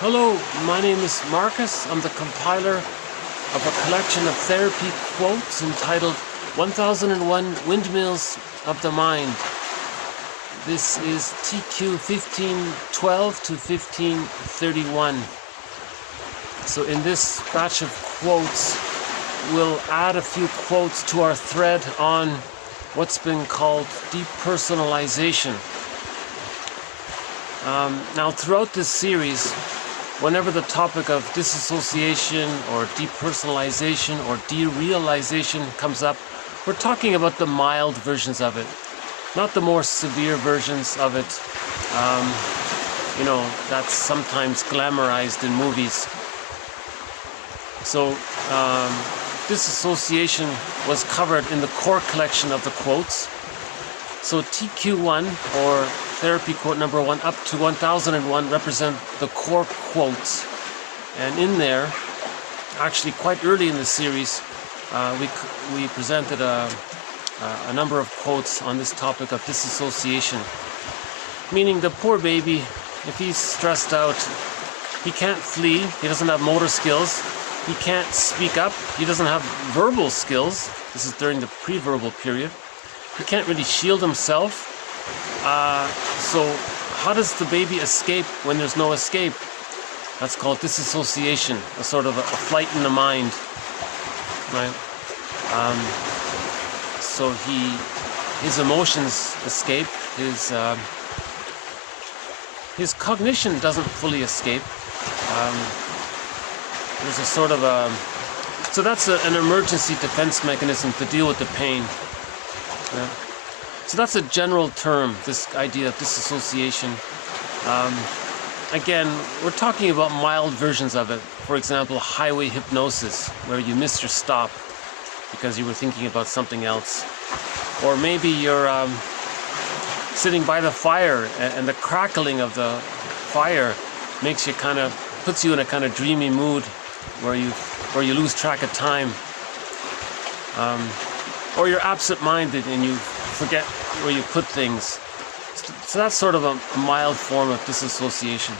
Hello, my name is Marcus. I'm the compiler of a collection of therapy quotes entitled 1001 Windmills of the Mind. This is TQ 1512 to 1531. So in this batch of quotes, we'll add a few quotes to our thread on what's been called depersonalization. Now throughout this series, whenever the topic of disassociation or depersonalization or derealization comes up, we're talking about the mild versions of it, not the more severe versions of it, that's sometimes glamorized in movies. So disassociation was covered in the core collection of the quotes. So TQ1, or therapy quote number 1, up to 1001 represent the core quotes. And in there, actually quite early in the series, we presented a number of quotes on this topic of disassociation. Meaning the poor baby, if he's stressed out, he can't flee, he doesn't have motor skills, he can't speak up, he doesn't have verbal skills. This is during the pre-verbal period. He can't really shield himself. So how does the baby escape when there's no escape? That's called disassociation, a sort of a flight in the mind, right? So his emotions escape, his cognition doesn't fully escape. There's a sort of so that's an emergency defense mechanism to deal with the pain. Yeah. So that's a general term, this idea of disassociation. Again, we're talking about mild versions of it. For example, highway hypnosis, where you miss your stop because you were thinking about something else. Or maybe you're sitting by the fire and the crackling of the fire makes you puts you in a kind of dreamy mood where you lose track of time. Or you're absent-minded and you forget where you put things. So that's sort of a mild form of disassociation.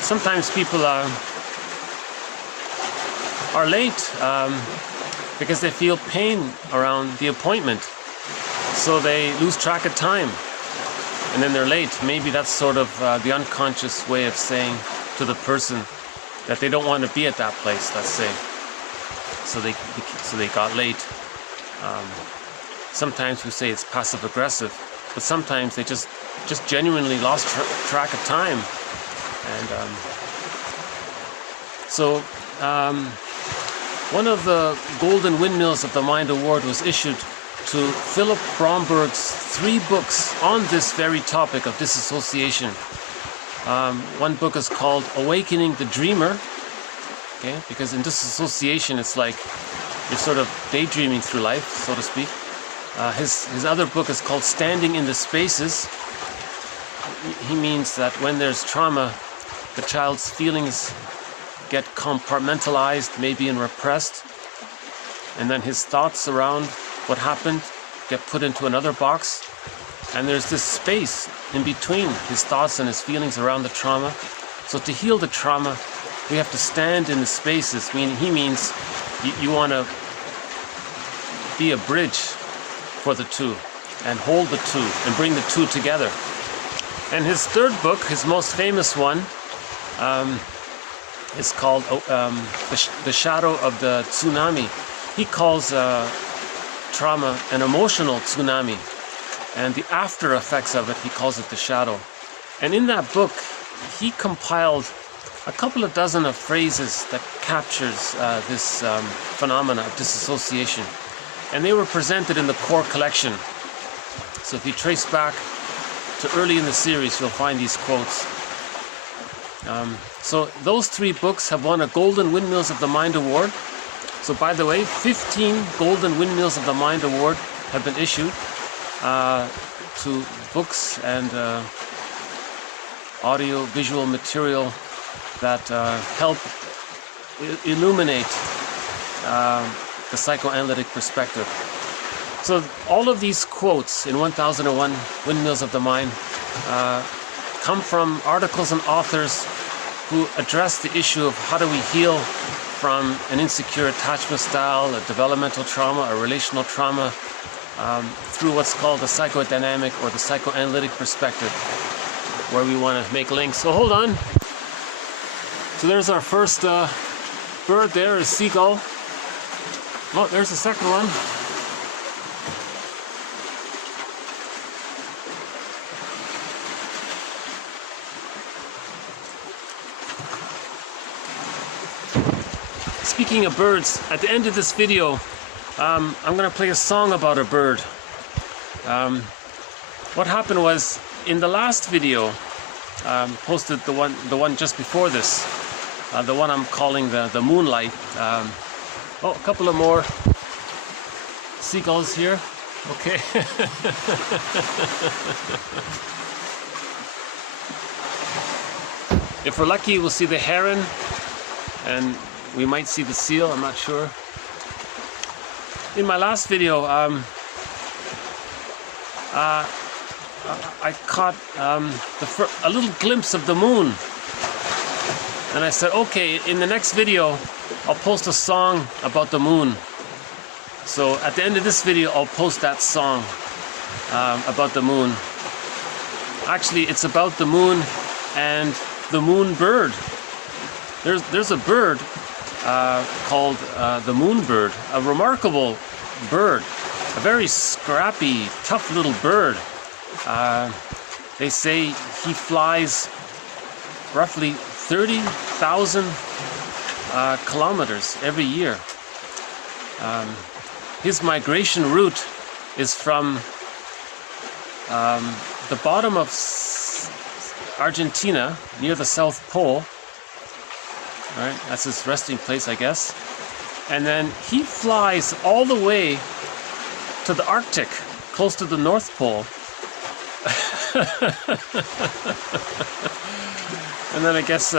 Sometimes people are late because they feel pain around the appointment. So they lose track of time and then they're late. Maybe that's sort of the unconscious way of saying to the person that they don't want to be at that place, let's say. So they got late. Sometimes we say it's passive aggressive, but sometimes they just genuinely lost track of time. And one of the Golden Windmills of the Mind Award was issued to Philip Bromberg's 3 books on this very topic of disassociation. One book is called Awakening the Dreamer, okay? Because in disassociation, it's like you're sort of daydreaming through life, so to speak. His other book is called Standing in the Spaces. He means that when there's trauma, the child's feelings get compartmentalized, maybe and repressed, and then his thoughts around what happened get put into another box. And there's this space in between his thoughts and his feelings around the trauma. So to heal the trauma, we have to stand in the spaces. He means you want to be a bridge for the two and hold the two and bring the two together. And his third book, his most famous one, is called The Shadow of the Tsunami. He calls trauma an emotional tsunami. And the after effects of it, he calls it the shadow. And in that book, he compiled a couple of dozen of phrases that captures this phenomena of disassociation. And they were presented in the core collection. So if you trace back to early in the series, you'll find these quotes. So those 3 books have won a Golden Windmills of the Mind Award. So by the way, 15 Golden Windmills of the Mind Award have been issued to books and audio-visual material that help illuminate the psychoanalytic perspective. So all of these quotes in 1001 Windmills of the Mind come from articles and authors who address the issue of how do we heal from an insecure attachment style, a developmental trauma, a relational trauma, through what's called the psychodynamic or the psychoanalytic perspective, where we want to make links. So hold on. So there's our first bird there, a seagull. Oh, there's the second one. Speaking of birds, at the end of this video, I'm going to play a song about a bird. What happened was, in the last video, posted the one just before this, the one I'm calling the Moonlight. Oh, a couple of more seagulls here. Okay. If we're lucky, we'll see the heron, and we might see the seal, I'm not sure. In my last video, I caught a little glimpse of the moon. And I said, okay, in the next video, I'll post a song about the moon. So at the end of this video, I'll post that song about the moon. Actually, it's about the moon and the moon bird. There's a bird called the moon bird, a remarkable bird, a very scrappy, tough little bird. They say he flies roughly 30,000 kilometers every year. His migration route is from the bottom of Argentina, near the South Pole. All right, that's his resting place, I guess. And then he flies all the way to the Arctic, close to the North Pole. And then I guess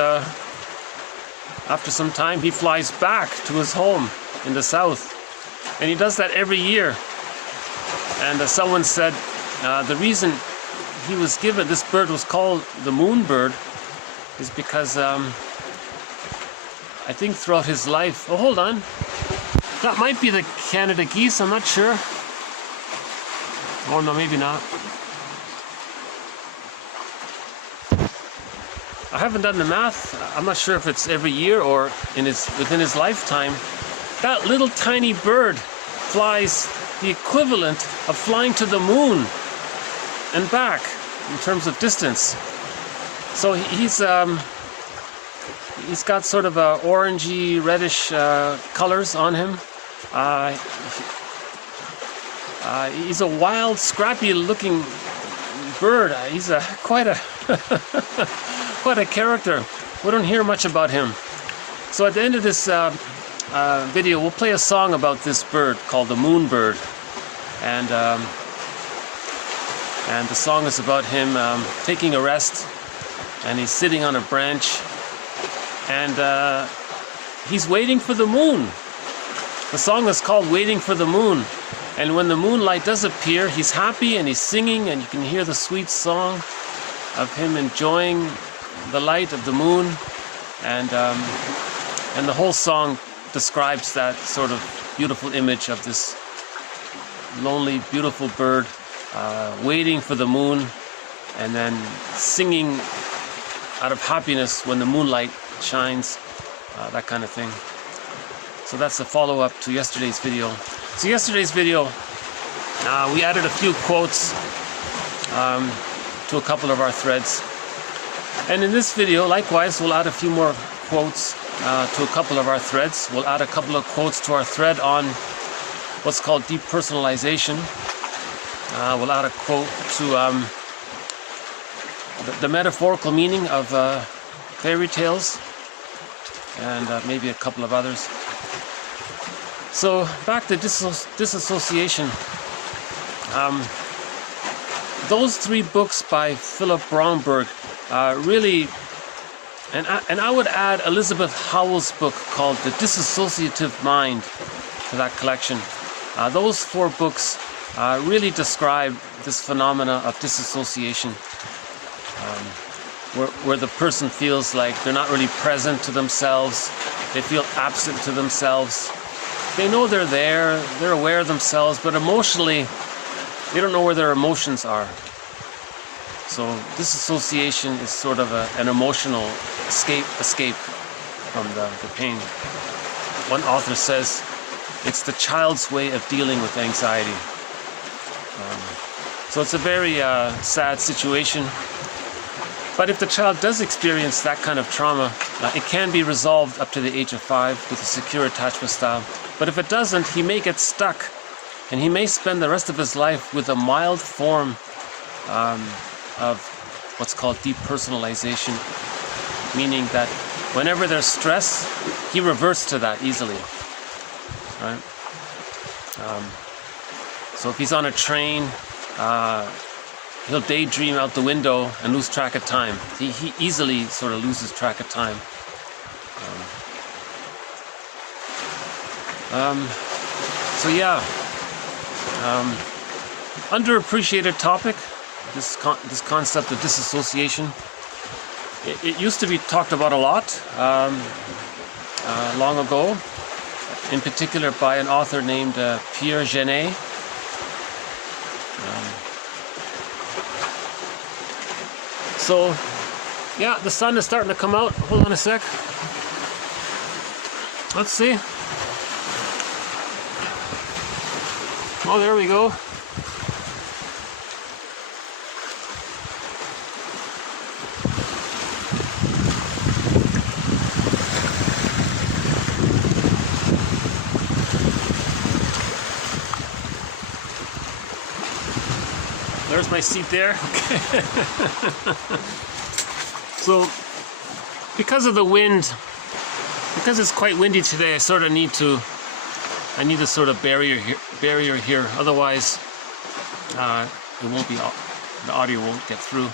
after some time he flies back to his home in the south. And he does that every year. And someone said the reason he was given, this bird was called the moon bird, is because I think throughout his life, oh hold on, that might be the Canada geese, I'm not sure. Oh no, maybe not. I haven't done the math. I'm not sure if it's every year or within his lifetime. That little tiny bird flies the equivalent of flying to the moon and back in terms of distance. So he's got sort of orangey, reddish colors on him. He's a wild, scrappy-looking bird. He's quite a quite a character. We don't hear much about him. So at the end of this video, we'll play a song about this bird called the moon bird, and the song is about him taking a rest, and he's sitting on a branch, and he's waiting for the moon. The song is called Waiting for the Moon, and when the moonlight does appear, he's happy and he's singing, and you can hear the sweet song of him enjoying the light of the moon, and the whole song describes that sort of beautiful image of this lonely, beautiful bird waiting for the moon, and then singing out of happiness when the moonlight shines, that kind of thing. So that's the follow-up to yesterday's video. So yesterday's video, we added a few quotes to a couple of our threads. And in this video, likewise, we'll add a few more quotes to a couple of our threads. We'll add a couple of quotes to our thread on what's called depersonalization. We'll add a quote to the metaphorical meaning of fairy tales, and maybe a couple of others. So back to disassociation. Those three books by Philip Bromberg really, and I would add Elizabeth Howell's book called The Disassociative Mind to that collection. Those four books really describe this phenomena of disassociation, where the person feels like they're not really present to themselves, they feel absent to themselves. They know they're there, they're aware of themselves, but emotionally, they don't know where their emotions are. So disassociation is sort of an emotional escape from the pain. One author says it's the child's way of dealing with anxiety. So it's a very sad situation. But if the child does experience that kind of trauma, it can be resolved up to the age of 5 with a secure attachment style. But if it doesn't, he may get stuck, and he may spend the rest of his life with a mild form of what's called depersonalization, meaning that whenever there's stress, he reverts to that easily. Right? So if he's on a train, he'll daydream out the window and lose track of time. He easily sort of loses track of time. So yeah, underappreciated topic, this concept of disassociation. It used to be talked about a lot long ago, in particular by an author named Thibierge. So, yeah, the sun is starting to come out. Hold on a sec. Let's see. Oh, there we go. There's my seat there. Okay. So, because of the wind, because it's quite windy today, I sort of need a sort of barrier here. Otherwise, it won't be, the audio won't get through.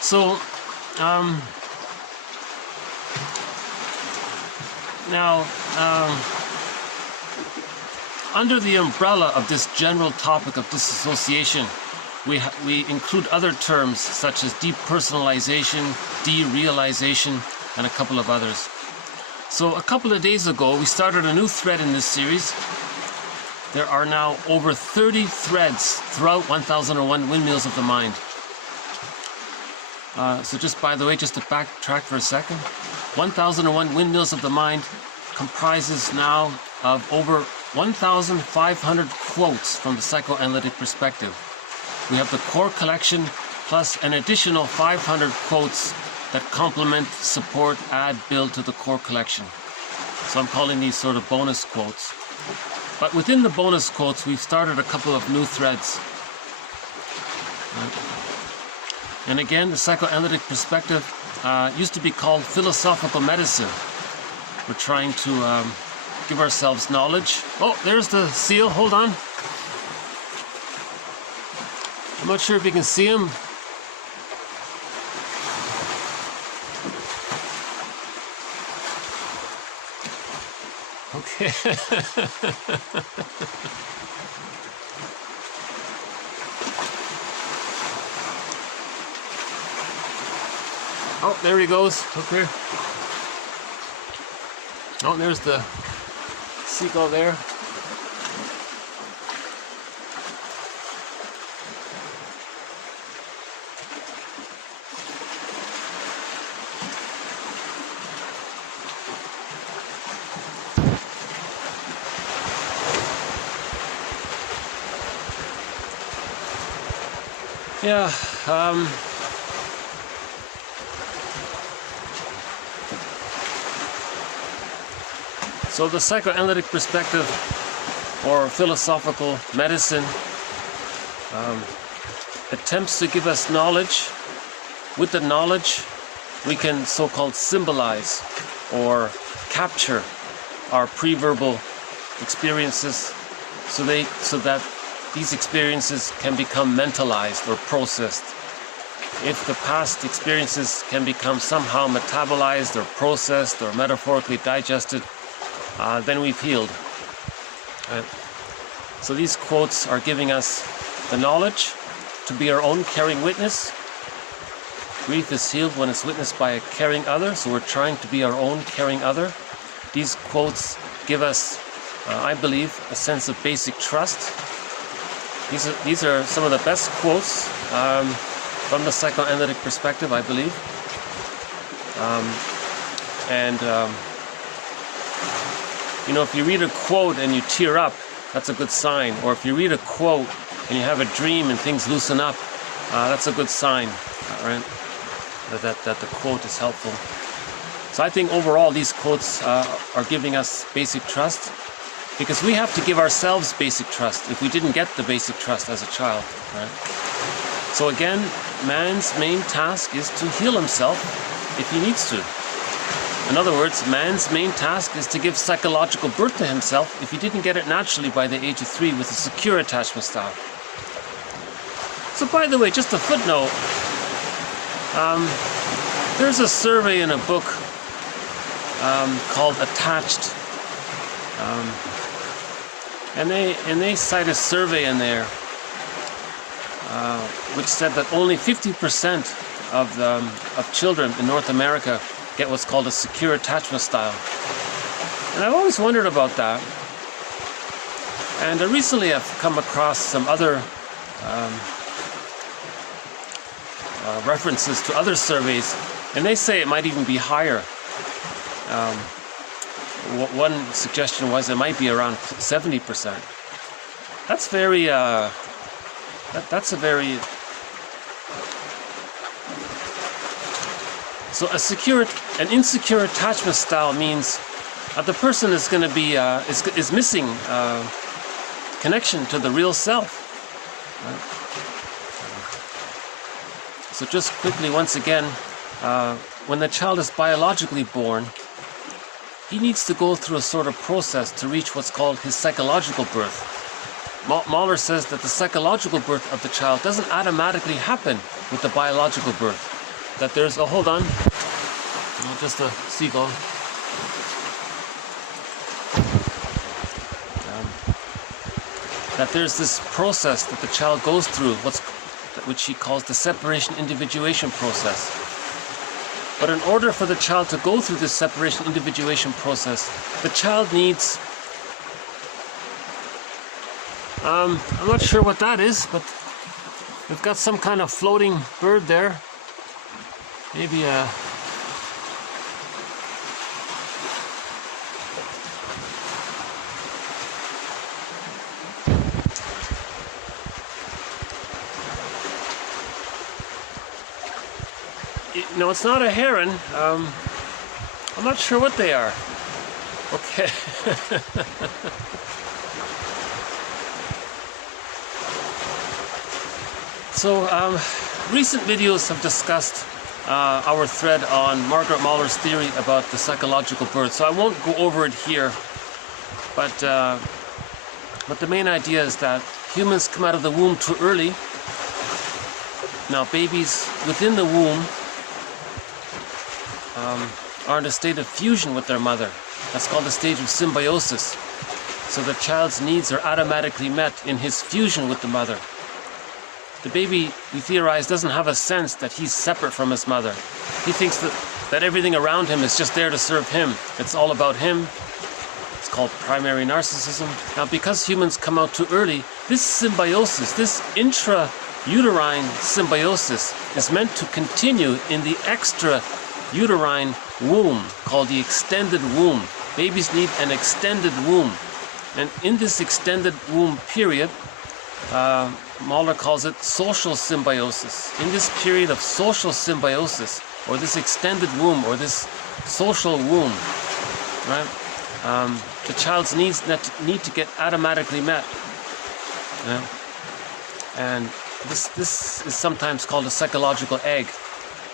So, now, under the umbrella of this general topic of disassociation, we include other terms such as depersonalization, derealisation, and a couple of others. So a couple of days ago, we started a new thread in this series. There are now over 30 threads throughout 1001 Windmills of the Mind. So just by the way, just to backtrack for a second, 1001 Windmills of the Mind comprises now of over 1,500 quotes from the psychoanalytic perspective. We have the core collection plus an additional 500 quotes that complement, support, add, build to the core collection. So I'm calling these sort of bonus quotes. But within the bonus quotes, we've started a couple of new threads. And again, the psychoanalytic perspective used to be called philosophical medicine. We're trying to give ourselves knowledge. Oh, there's the seal. Hold on. I'm not sure if you can see him. Okay. Oh, there he goes. Up here. Oh, there's the seagull there. Yeah, so the psychoanalytic perspective or philosophical medicine attempts to give us knowledge. With the knowledge, we can so-called symbolize or capture our pre-verbal experiences so that these experiences can become mentalized or processed. If the past experiences can become somehow metabolized or processed or metaphorically digested, then we've healed. So these quotes are giving us the knowledge to be our own caring witness. Grief is healed when it's witnessed by a caring other, so we're trying to be our own caring other. These quotes give us, I believe, a sense of basic trust. These are some of the best quotes from the psychoanalytic perspective, I believe. You know, if you read a quote and you tear up, that's a good sign. Or if you read a quote and you have a dream and things loosen up, that's a good sign, right? That the quote is helpful. So I think overall these quotes are giving us basic trust, because we have to give ourselves basic trust if we didn't get the basic trust as a child, right? So again, man's main task is to heal himself if he needs to. In other words, man's main task is to give psychological birth to himself if he didn't get it naturally by the age of 3 with a secure attachment style. So by the way, just a footnote, there's a survey in a book called Attached, and they cite a survey in there which said that only 50% of children in North America get what's called a secure attachment style. And I've always wondered about that. And recently I've come across some other references to other surveys, and they say it might even be higher. One suggestion was it might be around 70%. That's very, that's a very... So an insecure attachment style means the person is going to be, is missing connection to the real self. Right? So just quickly, once again, when the child is biologically born, he needs to go through a sort of process to reach what's called his psychological birth. Mahler says that the psychological birth of the child doesn't automatically happen with the biological birth. That there's a, hold on, just a seagull. That there's this process that the child goes through, which he calls the separation individuation process. But in order for the child to go through this separation individuation process, the child needs, I'm not sure what that is, but we've got some kind of floating bird there. Maybe a... No, it's not a heron. I'm not sure what they are. Okay. So, recent videos have discussed our thread on Margaret Mahler's theory about the psychological birth. So I won't go over it here, but the main idea is that humans come out of the womb too early. Now, babies within the womb are in a state of fusion with their mother. That's called the stage of symbiosis. So the child's needs are automatically met in his fusion with the mother. The baby, we theorize, doesn't have a sense that he's separate from his mother. He thinks that everything around him is just there to serve him. It's all about him. It's called primary narcissism. Now, because humans come out too early, this symbiosis, this intra-uterine symbiosis, is meant to continue in the extra-uterine womb, called the extended womb. Babies need an extended womb. And in this extended womb period, Mahler calls it social symbiosis. In this period of social symbiosis, or this extended womb, or this social womb, right? The child's needs need to get automatically met. Yeah? And this is sometimes called a psychological egg,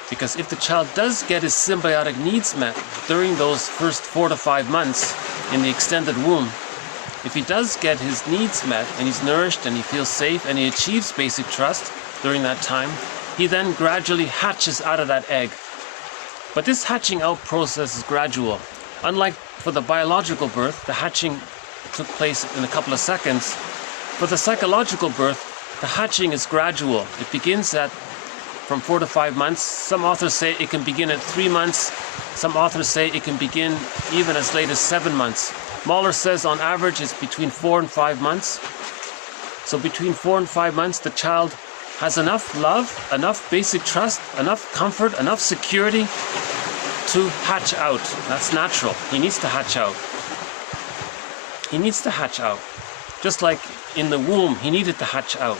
because if the child does get his symbiotic needs met during those first 4 to 5 months in the extended womb, if he does get his needs met and he's nourished and he feels safe and he achieves basic trust during that time, he then gradually hatches out of that egg. But this hatching out process is gradual. Unlike for the biological birth, the hatching took place in a couple of seconds. For the psychological birth, the hatching is gradual. It begins from 4 to 5 months. Some authors say it can begin at 3 months. Some authors say it can begin even as late as 7 months. Mahler says on average it's between 4 and 5 months. So between 4 and 5 months, the child has enough love, enough basic trust, enough comfort, enough security to hatch out. That's natural. He needs to hatch out. He needs to hatch out. Just like in the womb, he needed to hatch out.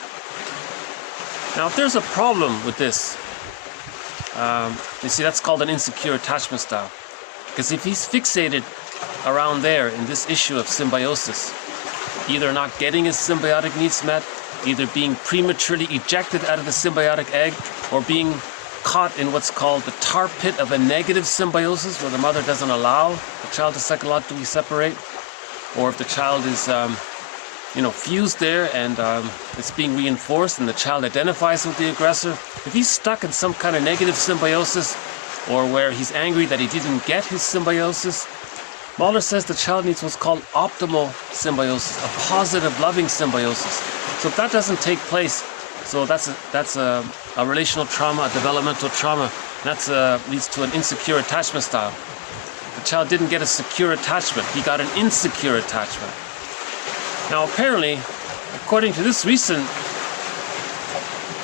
Now, if there's a problem with this, you see, that's called an insecure attachment style. Because if he's fixated around there in this issue of symbiosis, either not getting his symbiotic needs met, either being prematurely ejected out of the symbiotic egg, or being caught in what's called the tar pit of a negative symbiosis, where the mother doesn't allow the child to psychologically separate, or if the child is fused there and it's being reinforced and the child identifies with the aggressor. If he's stuck in some kind of negative symbiosis, or where he's angry that he didn't get his symbiosis, Mahler says the child needs what's called optimal symbiosis, a positive, loving symbiosis. So if that doesn't take place, so that's a relational trauma, a developmental trauma. That leads to an insecure attachment style. The child didn't get a secure attachment. He got an insecure attachment. Now, apparently, according to this recent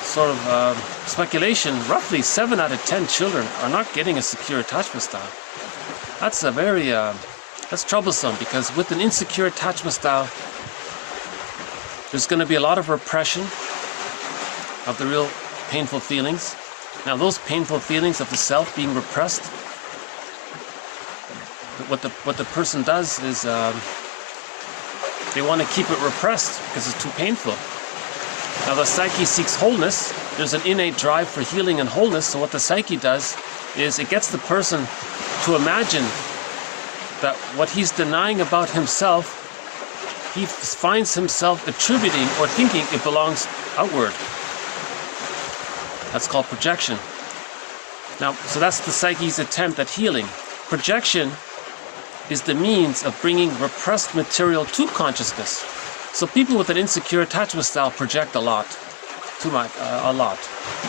sort of speculation, roughly 7 out of 10 children are not getting a secure attachment style. That's that's troublesome, because with an insecure attachment style, there's going to be a lot of repression of the real painful feelings. Now, those painful feelings of the self being repressed, what the person does is they want to keep it repressed because it's too painful. Now, the psyche seeks wholeness. There's an innate drive for healing and wholeness. So what the psyche does is it gets the person to imagine that what he's denying about himself, he finds himself attributing or thinking it belongs outward. That's called projection. Now, so that's the psyche's attempt at healing. Projection is the means of bringing repressed material to consciousness. So people with an insecure attachment style project a lot, too much, a lot.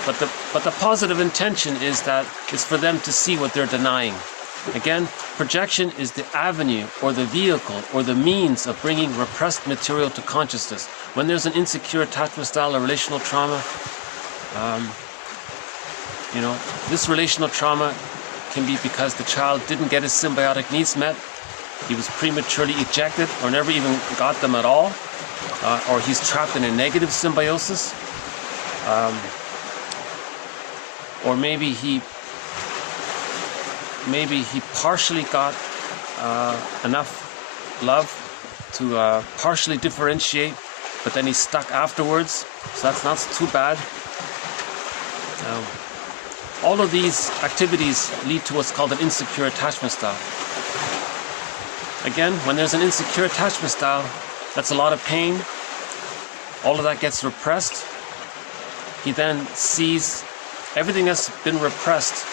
But the positive intention is that it's for them to see what they're denying. Again, projection is the avenue or the vehicle or the means of bringing repressed material to consciousness. When there's an insecure attachment style or relational trauma, this relational trauma can be because the child didn't get his symbiotic needs met, he was prematurely ejected or never even got them at all, or he's trapped in a negative symbiosis, or maybe he partially got enough love to partially differentiate, but then he's stuck afterwards, so that's not too bad. All of these activities lead to what's called an insecure attachment style. Again, when there's an insecure attachment style, that's a lot of pain. All of that gets repressed. He then sees everything that's been repressed.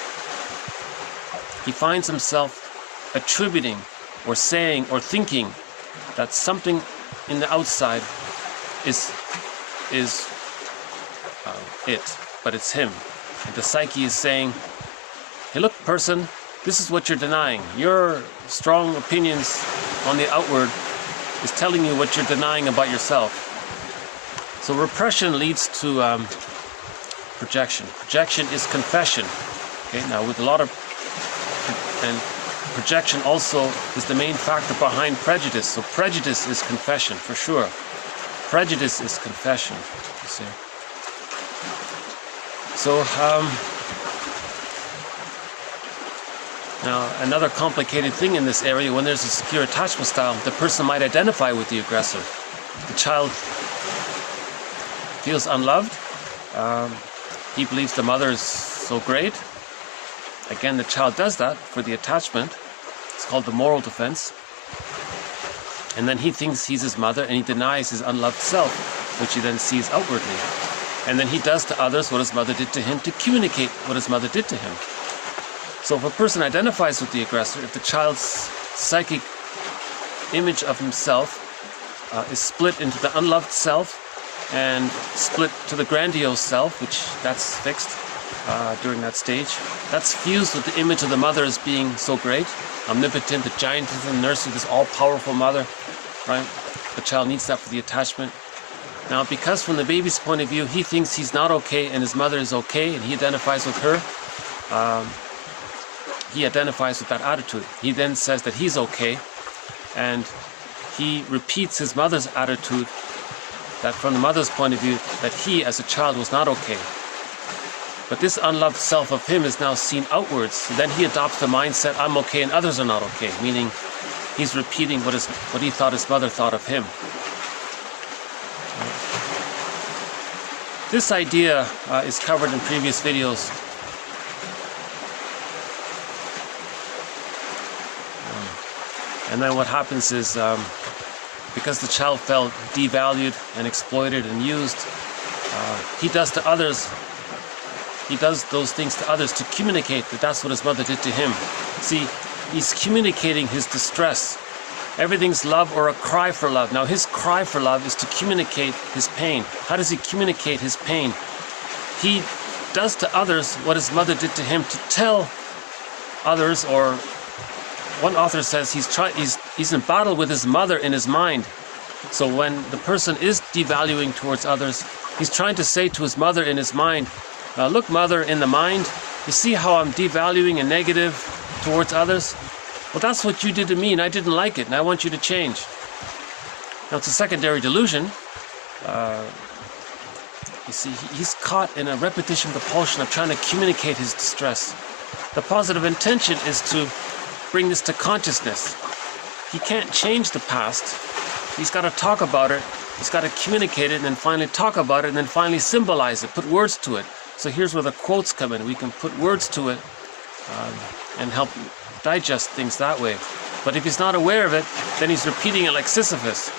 He finds himself attributing or saying or thinking that something in the outside is it, but it's him. And the psyche is saying, hey, look, person, this is what you're denying. Your strong opinions on the outward is telling you what you're denying about yourself. So repression leads to projection. Projection is confession. Okay, now with a lot of, and projection also is the main factor behind prejudice. So prejudice is confession, for sure. Prejudice is confession, you see. So, now another complicated thing in this area, when there's a secure attachment style, the person might identify with the aggressor. The child feels unloved. He believes the mother is so great. Again, the child does that for the attachment. It's called the moral defense. And then he thinks he's his mother and he denies his unloved self, which he then sees outwardly. And then he does to others what his mother did to him to communicate what his mother did to him. So if a person identifies with the aggressor, if the child's psychic image of himself is split into the unloved self and split to the grandiose self, which that's fixed during that stage. That's fused with the image of the mother as being so great, omnipotent, the giantess in the nursery, this all-powerful mother, right? The child needs that for the attachment. Now, because from the baby's point of view, he thinks he's not okay and his mother is okay, and he identifies with her, he identifies with that attitude. He then says that he's okay, and he repeats his mother's attitude, that from the mother's point of view, that he as a child was not okay. But this unloved self of him is now seen outwards. Then he adopts the mindset, I'm okay and others are not okay, meaning he's repeating what he thought his mother thought of him. This idea is covered in previous videos. And then what happens is, because the child felt devalued and exploited and used, he does those things to others to communicate that that's what his mother did to him. See, he's communicating his distress. Everything's love or a cry for love. Now his cry for love is to communicate his pain. How does he communicate his pain? He does to others what his mother did to him to tell others, or one author says he's in battle with his mother in his mind. So when the person is devaluing towards others, he's trying to say to his mother in his mind, look, mother, in the mind, you see how I'm devaluing and negative towards others? Well, that's what you did to me, and I didn't like it, and I want you to change. Now, it's a secondary delusion. You see, he's caught in a repetition compulsion of trying to communicate his distress. The positive intention is to bring this to consciousness. He can't change the past. He's got to talk about it. He's got to communicate it, and then finally talk about it, and then finally symbolize it, put words to it. So here's where the quotes come in. We can put words to it and help digest things that way. But if he's not aware of it, then he's repeating it like Sisyphus.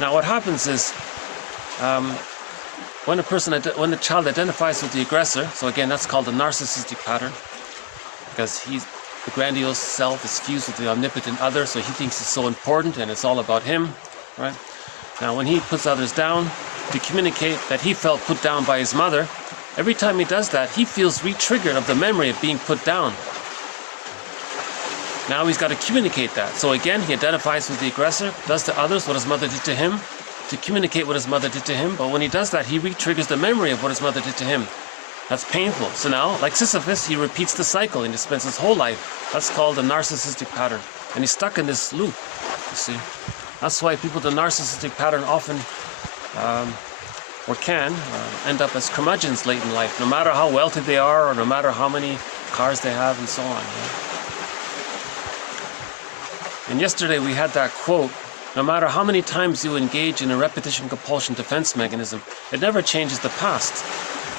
Now what happens is, when the child identifies with the aggressor, so again that's called the narcissistic pattern, because the grandiose self is fused with the omnipotent other, so he thinks he's so important and it's all about him, right? Now when he puts others down to communicate that he felt put down by his mother, every time he does that, he feels re-triggered of the memory of being put down. Now he's got to communicate that. So again, he identifies with the aggressor, does to others what his mother did to him, to communicate what his mother did to him, but when he does that, he re-triggers the memory of what his mother did to him. That's painful. So now, like Sisyphus, he repeats the cycle and he spends his whole life. That's called the narcissistic pattern. And he's stuck in this loop, you see. That's why people with the narcissistic pattern often or can end up as curmudgeons late in life, no matter how wealthy they are or no matter how many cars they have and so on. Yeah? And yesterday we had that quote, no matter how many times you engage in a repetition compulsion defense mechanism, it never changes the past.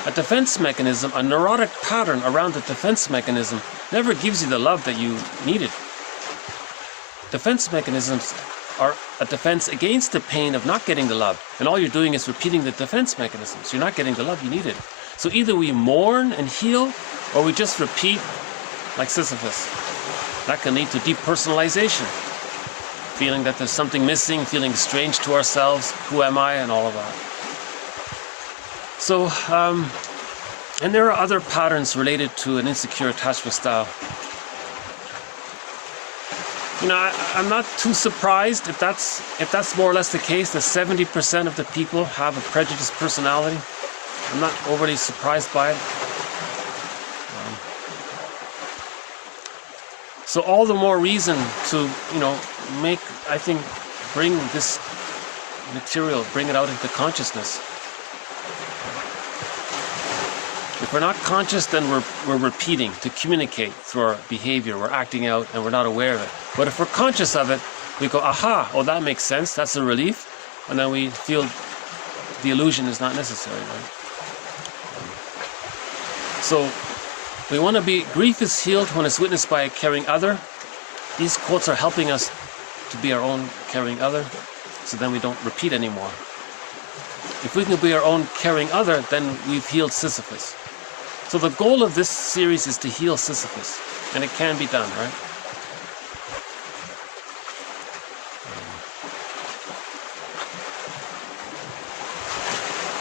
A defense mechanism, a neurotic pattern around the defense mechanism, never gives you the love that you needed. Defense mechanisms are a defense against the pain of not getting the love. And all you're doing is repeating the defense mechanisms. You're not getting the love you needed. So either we mourn and heal, or we just repeat like Sisyphus. That can lead to depersonalization. Feeling that there's something missing, feeling strange to ourselves, who am I, and all of that. So, and there are other patterns related to an insecure attachment style. You know, I'm not too surprised if that's more or less the case, that 70% of the people have a prejudiced personality. I'm not overly surprised by it. So all the more reason to, bring this material, bring it out into consciousness. If we're not conscious, then we're repeating to communicate through our behavior. We're acting out and we're not aware of it. But if we're conscious of it, we go, aha, oh, that makes sense. That's a relief. And then we feel the illusion is not necessary, right? So we want to be, grief is healed when it's witnessed by a caring other. These quotes are helping us to be our own caring other, so then we don't repeat anymore. If we can be our own caring other, then we've healed Sisyphus. So the goal of this series is to heal Sisyphus, and it can be done, right?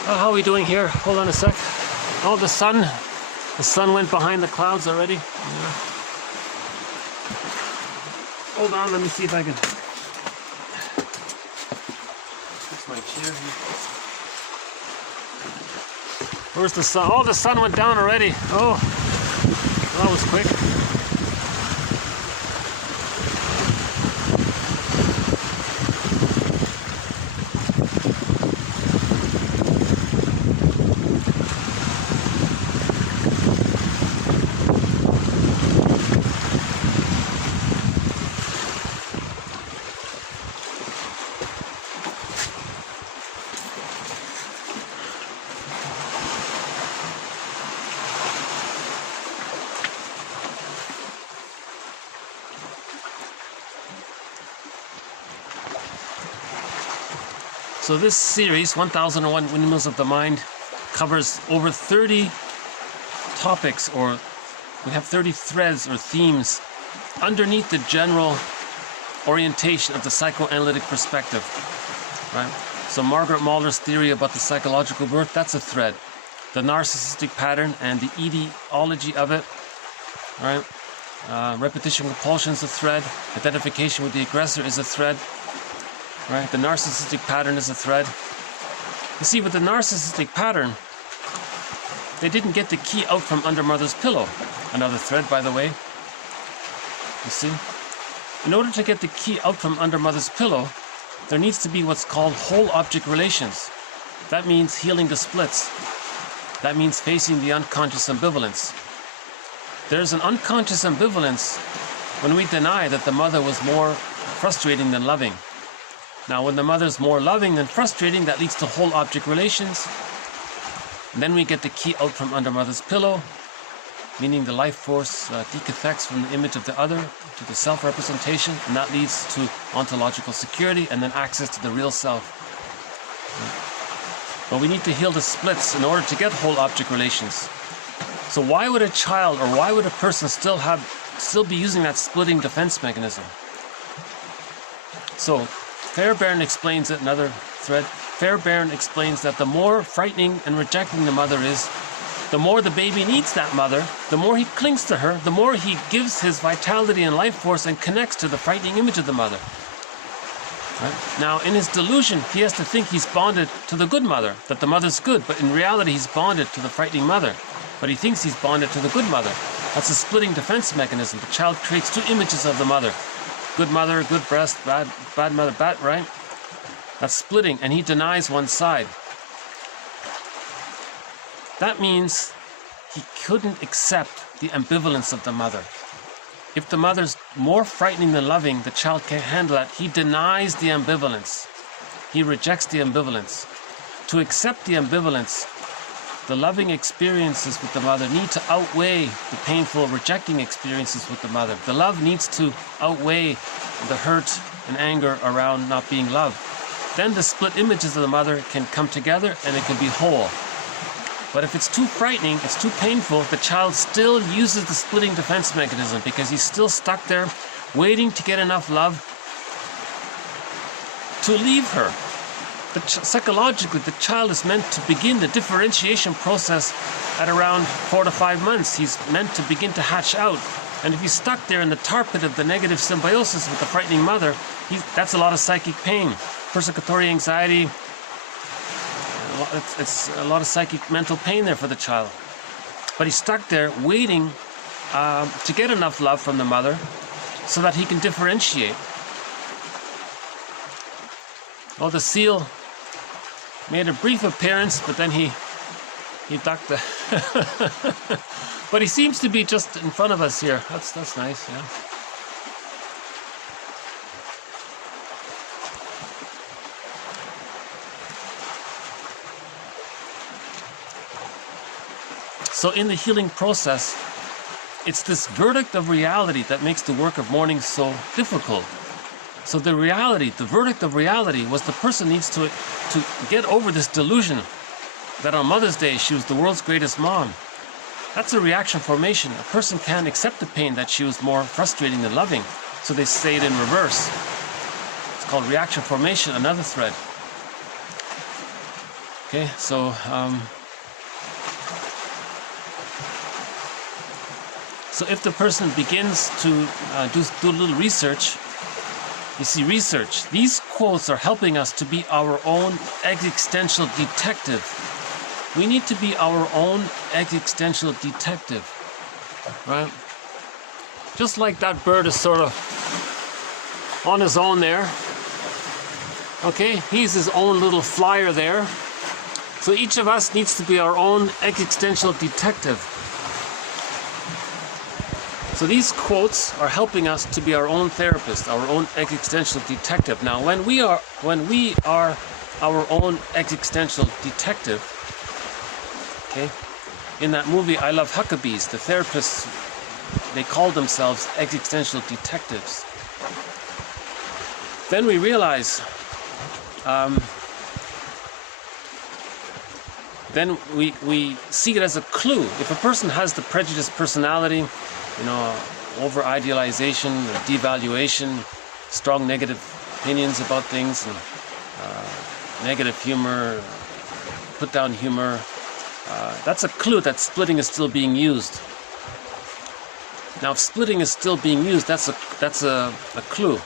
How are we doing here? Hold on a sec. Oh, the sun went behind the clouds already. Yeah. Hold on, let me see if I can fix my chair here. Where's the sun? Oh, the sun went down already. Oh, that was quick. So this series, 1001 Windmills of the Mind, covers over 30 topics, or we have 30 threads or themes underneath the general orientation of the psychoanalytic perspective, right? So Margaret Mahler's theory about the psychological birth, that's a thread. The narcissistic pattern and the etiology of it, right? Repetition compulsion is a thread. Identification with the aggressor is a thread. Right? The narcissistic pattern is a thread. You see, with the narcissistic pattern, they didn't get the key out from under mother's pillow. Another thread, by the way. You see? In order to get the key out from under mother's pillow, there needs to be what's called whole object relations. That means healing the splits. That means facing the unconscious ambivalence. There's an unconscious ambivalence when we deny that the mother was more frustrating than loving. Now, when the mother's more loving than frustrating, that leads to whole object relations. And then we get the key out from under mother's pillow, meaning the life force decathects from the image of the other to the self-representation, and that leads to ontological security and then access to the real self. But we need to heal the splits in order to get whole object relations. So why would a child or why would a person still be using that splitting defense mechanism? So Fairbairn explains it, another thread. Fairbairn explains that the more frightening and rejecting the mother is, the more the baby needs that mother, the more he clings to her, the more he gives his vitality and life force and connects to the frightening image of the mother. Right? Now, in his delusion, he has to think he's bonded to the good mother, that the mother's good, but in reality he's bonded to the frightening mother. But he thinks he's bonded to the good mother. That's a splitting defense mechanism. The child creates two images of the mother. Good mother, good breast, bad mother, bad, right? That's splitting, and he denies one side. That means he couldn't accept the ambivalence of the mother. If the mother's more frightening than loving, the child can't handle that. He denies the ambivalence. He rejects the ambivalence. To accept the ambivalence, the loving experiences with the mother need to outweigh the painful rejecting experiences with the mother. The love needs to outweigh the hurt and anger around not being loved. Then the split images of the mother can come together and it can be whole. But if it's too frightening, it's too painful, the child still uses the splitting defense mechanism because he's still stuck there waiting to get enough love to leave her. Psychologically, the child is meant to begin the differentiation process at around 4 to 5 months. He's meant to begin to hatch out. And if he's stuck there in the tar pit of the negative symbiosis with the frightening mother, that's a lot of psychic pain. Persecutory anxiety, it's a lot of psychic mental pain there for the child. But he's stuck there waiting to get enough love from the mother so that he can differentiate. Well, the seal made a brief appearance, but then he ducked the but he seems to be just in front of us here. That's nice, yeah. So in the healing process, it's this verdict of reality that makes the work of mourning so difficult. So the verdict of reality was the person needs to get over this delusion that on Mother's Day she was the world's greatest mom. That's a reaction formation. A person can't accept the pain that she was more frustrating than loving, so they say it in reverse. It's called reaction formation, another thread. Okay, so if the person begins to do a little research, you see, research. These quotes are helping us to be our own existential detective. We need to be our own existential detective, right? Just like that bird is sort of on his own there. Okay, he's his own little flyer there. So each of us needs to be our own existential detective. So these quotes are helping us to be our own therapist, our own existential detective. Now, when we are our own existential detective, okay, in that movie I Love Huckabees, the therapists, they call themselves existential detectives. Then we realize, then we see it as a clue. If a person has the prejudiced personality, over-idealization, devaluation, strong negative opinions about things, and negative humor, put-down humor, that's a clue that splitting is still being used. Now, if splitting is still being used, that's a clue.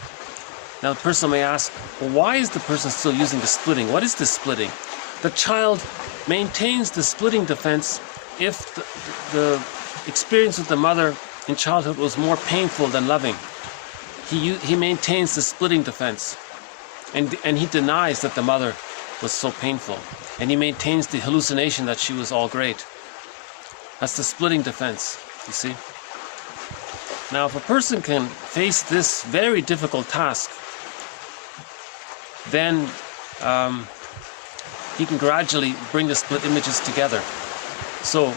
Now, the person may ask, well, why is the person still using the splitting? What is the splitting? The child maintains the splitting defense if the experience with the mother in childhood was more painful than loving. He maintains the splitting defense, and he denies that the mother was so painful, and he maintains the hallucination that she was all great. That's the splitting defense, you see. Now, if a person can face this very difficult task, then he can gradually bring the split images together. So,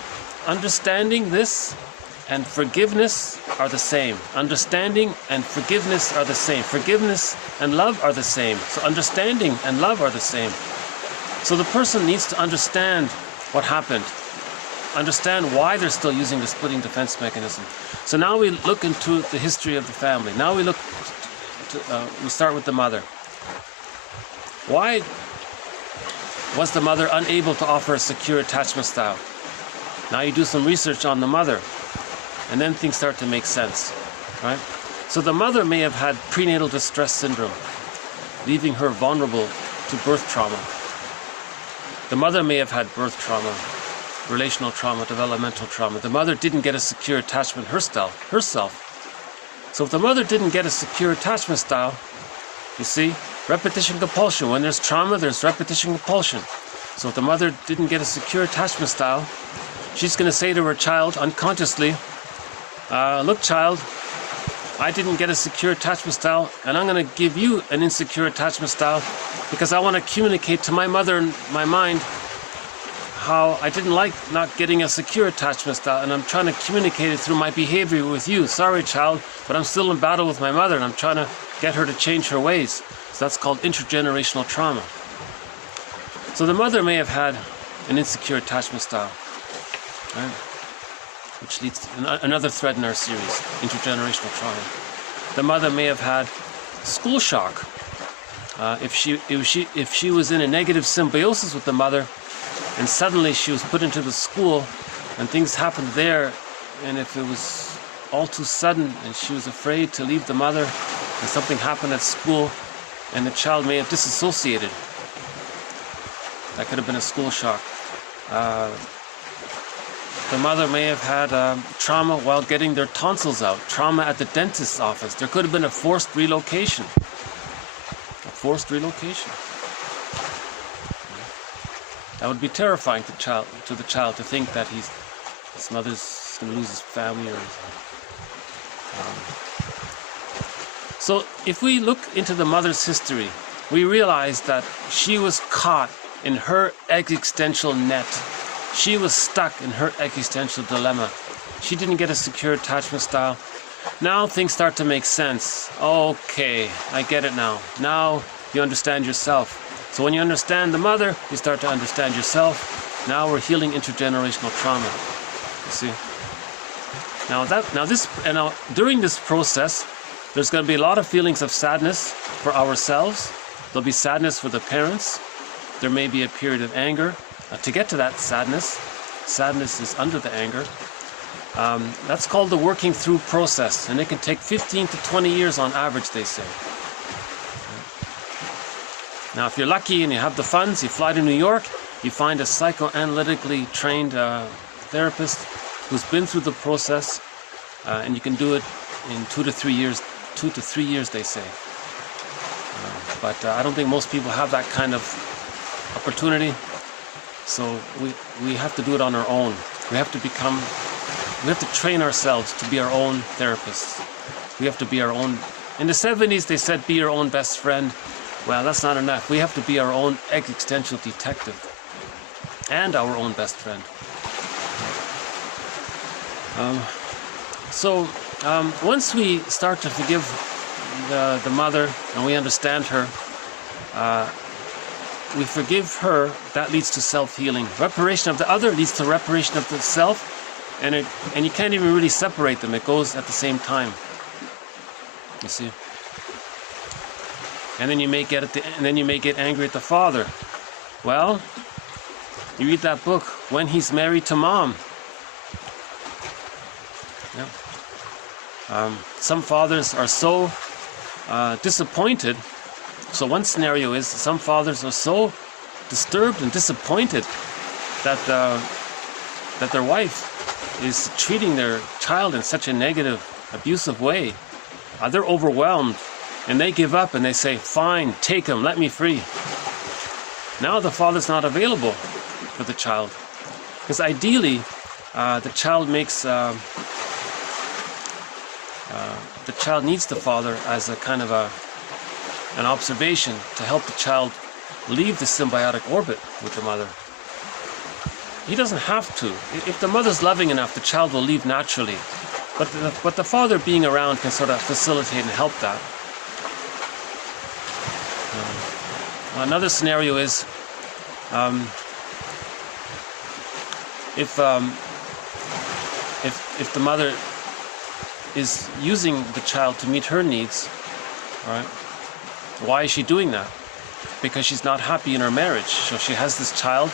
understanding this and forgiveness are the same. Understanding and forgiveness are the same. Forgiveness and love are the same. So understanding and love are the same. So the person needs to understand what happened. Understand why they're still using the splitting defense mechanism. So now we look into the history of the family. Now we start with the mother. Why was the mother unable to offer a secure attachment style? Now you do some research on the mother, and then things start to make sense, right? So the mother may have had prenatal distress syndrome, leaving her vulnerable to birth trauma. The mother may have had birth trauma, relational trauma, developmental trauma. The mother didn't get a secure attachment herself. So if the mother didn't get a secure attachment style, you see, repetition compulsion. When there's trauma, there's repetition compulsion. So if the mother didn't get a secure attachment style, she's going to say to her child unconsciously, look, child, I didn't get a secure attachment style, and I'm going to give you an insecure attachment style because I want to communicate to my mother in my mind how I didn't like not getting a secure attachment style, and I'm trying to communicate it through my behavior with you. Sorry, child, but I'm still in battle with my mother, and I'm trying to get her to change her ways. So that's called intergenerational trauma. So the mother may have had an insecure attachment style, right? Which leads to another thread in our series, intergenerational trauma. The mother may have had school shock. If she was in a negative symbiosis with the mother, and suddenly she was put into the school, and things happened there, and if it was all too sudden, and she was afraid to leave the mother, and something happened at school, and the child may have disassociated. That could have been a school shock. The mother may have had trauma while getting their tonsils out, trauma at the dentist's office. There could have been a forced relocation. That would be terrifying to the child to think that his mother's going to lose his family. So if we look into the mother's history, we realize that she was caught in her existential net. She was stuck in her existential dilemma. She didn't get a secure attachment style. Now things start to make sense. Okay, I get it now. Now you understand yourself. So when you understand the mother, you start to understand yourself. Now we're healing intergenerational trauma. You see? Now during this process, there's going to be a lot of feelings of sadness for ourselves. There'll be sadness for the parents. There may be a period of anger. To get to that sadness, sadness is under the anger. That's called the working through process, and it can take 15 to 20 years on average, they say. Now, if you're lucky and you have the funds, you fly to New York, you find a psychoanalytically trained therapist who's been through the process, and you can do it in 2 to 3 years. 2 to 3 years, they say. But I don't think most people have that kind of opportunity. So we have to do it on our own. We have to train ourselves to be our own therapists. We have to be our own. In the 70s, they said, be your own best friend. Well, that's not enough. We have to be our own existential detective and our own best friend. Once we start to forgive the mother and we understand her, we forgive her, that leads to self-healing. Reparation of the other leads to reparation of the self, and you can't even really separate them. It goes at the same time. You see? And then you may get angry at the father. Well, you read that book, When He's Married to Mom. Yeah. Some fathers are so disappointed. So one scenario is some fathers are so disturbed and disappointed that their wife is treating their child in such a negative, abusive way. They're overwhelmed, and they give up and they say, fine, take him, let me free. Now the father's not available for the child, because ideally the child needs the father as a kind of an observation to help the child leave the symbiotic orbit with the mother. He doesn't have to. If the mother's loving enough, the child will leave naturally. But the father being around can sort of facilitate and help that. Another scenario is if the mother is using the child to meet her needs, all right? Why is she doing that? Because she's not happy in her marriage. So she has this child,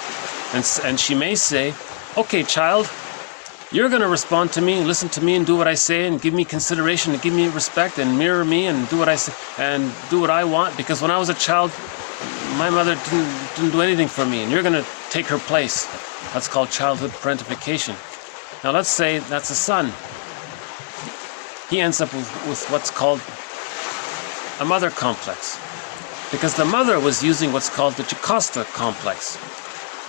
and she may say, okay, child, you're going to respond to me, listen to me, and do what I say, and give me consideration, and give me respect, and mirror me, and do what I say, and do what I want. Because when I was a child, my mother didn't do anything for me, and you're going to take her place. That's called childhood parentification. Now let's say that's a son. He ends up with what's called a mother complex, because the mother was using what's called the Jocasta Complex.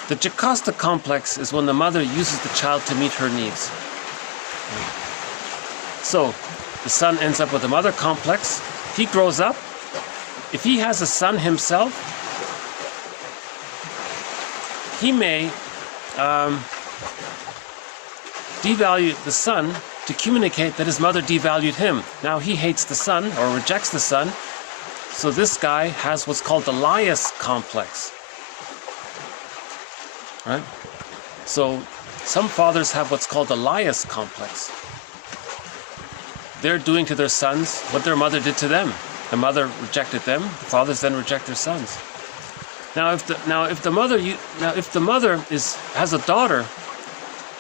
The Jocasta Complex is when the mother uses the child to meet her needs. So the son ends up with a mother complex. He grows up. If he has a son himself, he may devalue the son to communicate that his mother devalued him. Now he hates the son or rejects the son. So this guy has what's called the Lias complex. Right? So some fathers have what's called the Lias complex. They're doing to their sons what their mother did to them. The mother rejected them. The fathers then reject their sons. Now, if the mother has a daughter,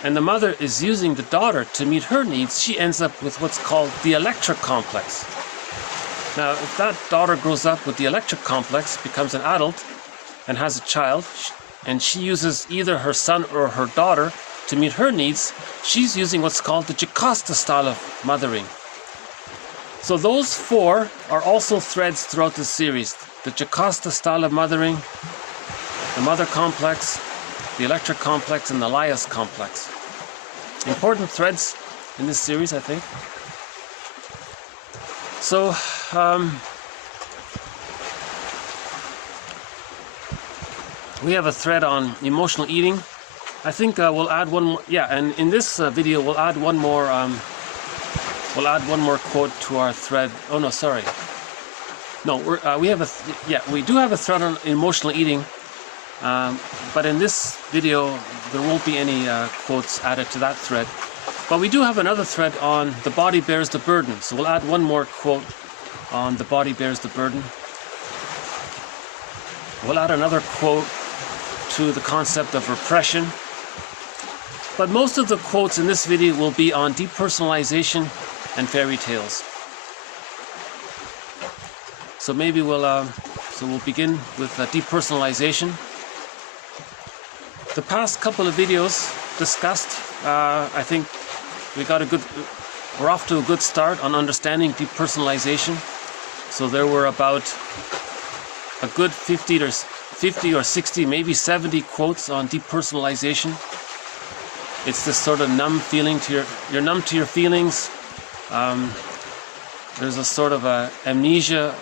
and the mother is using the daughter to meet her needs, she ends up with what's called the electric complex. Now, if that daughter grows up with the electric complex, becomes an adult, and has a child, and she uses either her son or her daughter to meet her needs, she's using what's called the Jocasta style of mothering. So those four are also threads throughout the series. The Jocasta style of mothering, the mother complex, the electric complex, and the Lias complex. Important threads in this series, I think. So, we have a thread on emotional eating. I think we'll add one more. Yeah, and in this video we'll add one more. We'll add one more quote to our thread. Oh no, sorry. No, we do have a thread on emotional eating, but in this video there won't be any quotes added to that thread. But we do have another thread on the body bears the burden. So we'll add one more quote on the body bears the burden. We'll add another quote to the concept of repression. But most of the quotes in this video will be on depersonalization and fairy tales. So maybe we'll begin with depersonalization. The past couple of videos discussed, I think we're off to a good start on understanding depersonalization. So there were about a good 50 or 60, maybe 70 quotes on depersonalization. It's this sort of numb feeling you're numb to your feelings. There's a sort of a amnesia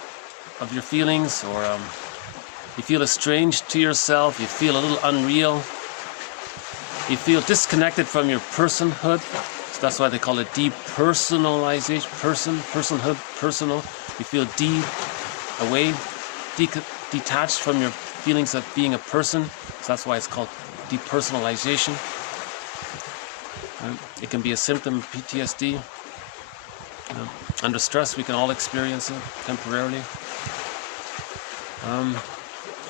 of your feelings, or you feel estranged to yourself, you feel a little unreal, you feel disconnected from your personhood. So that's why they call it depersonalization, personhood, personal. You feel detached from your feelings of being a person. So that's why it's called depersonalization. It can be a symptom of PTSD. Under stress, we can all experience it temporarily.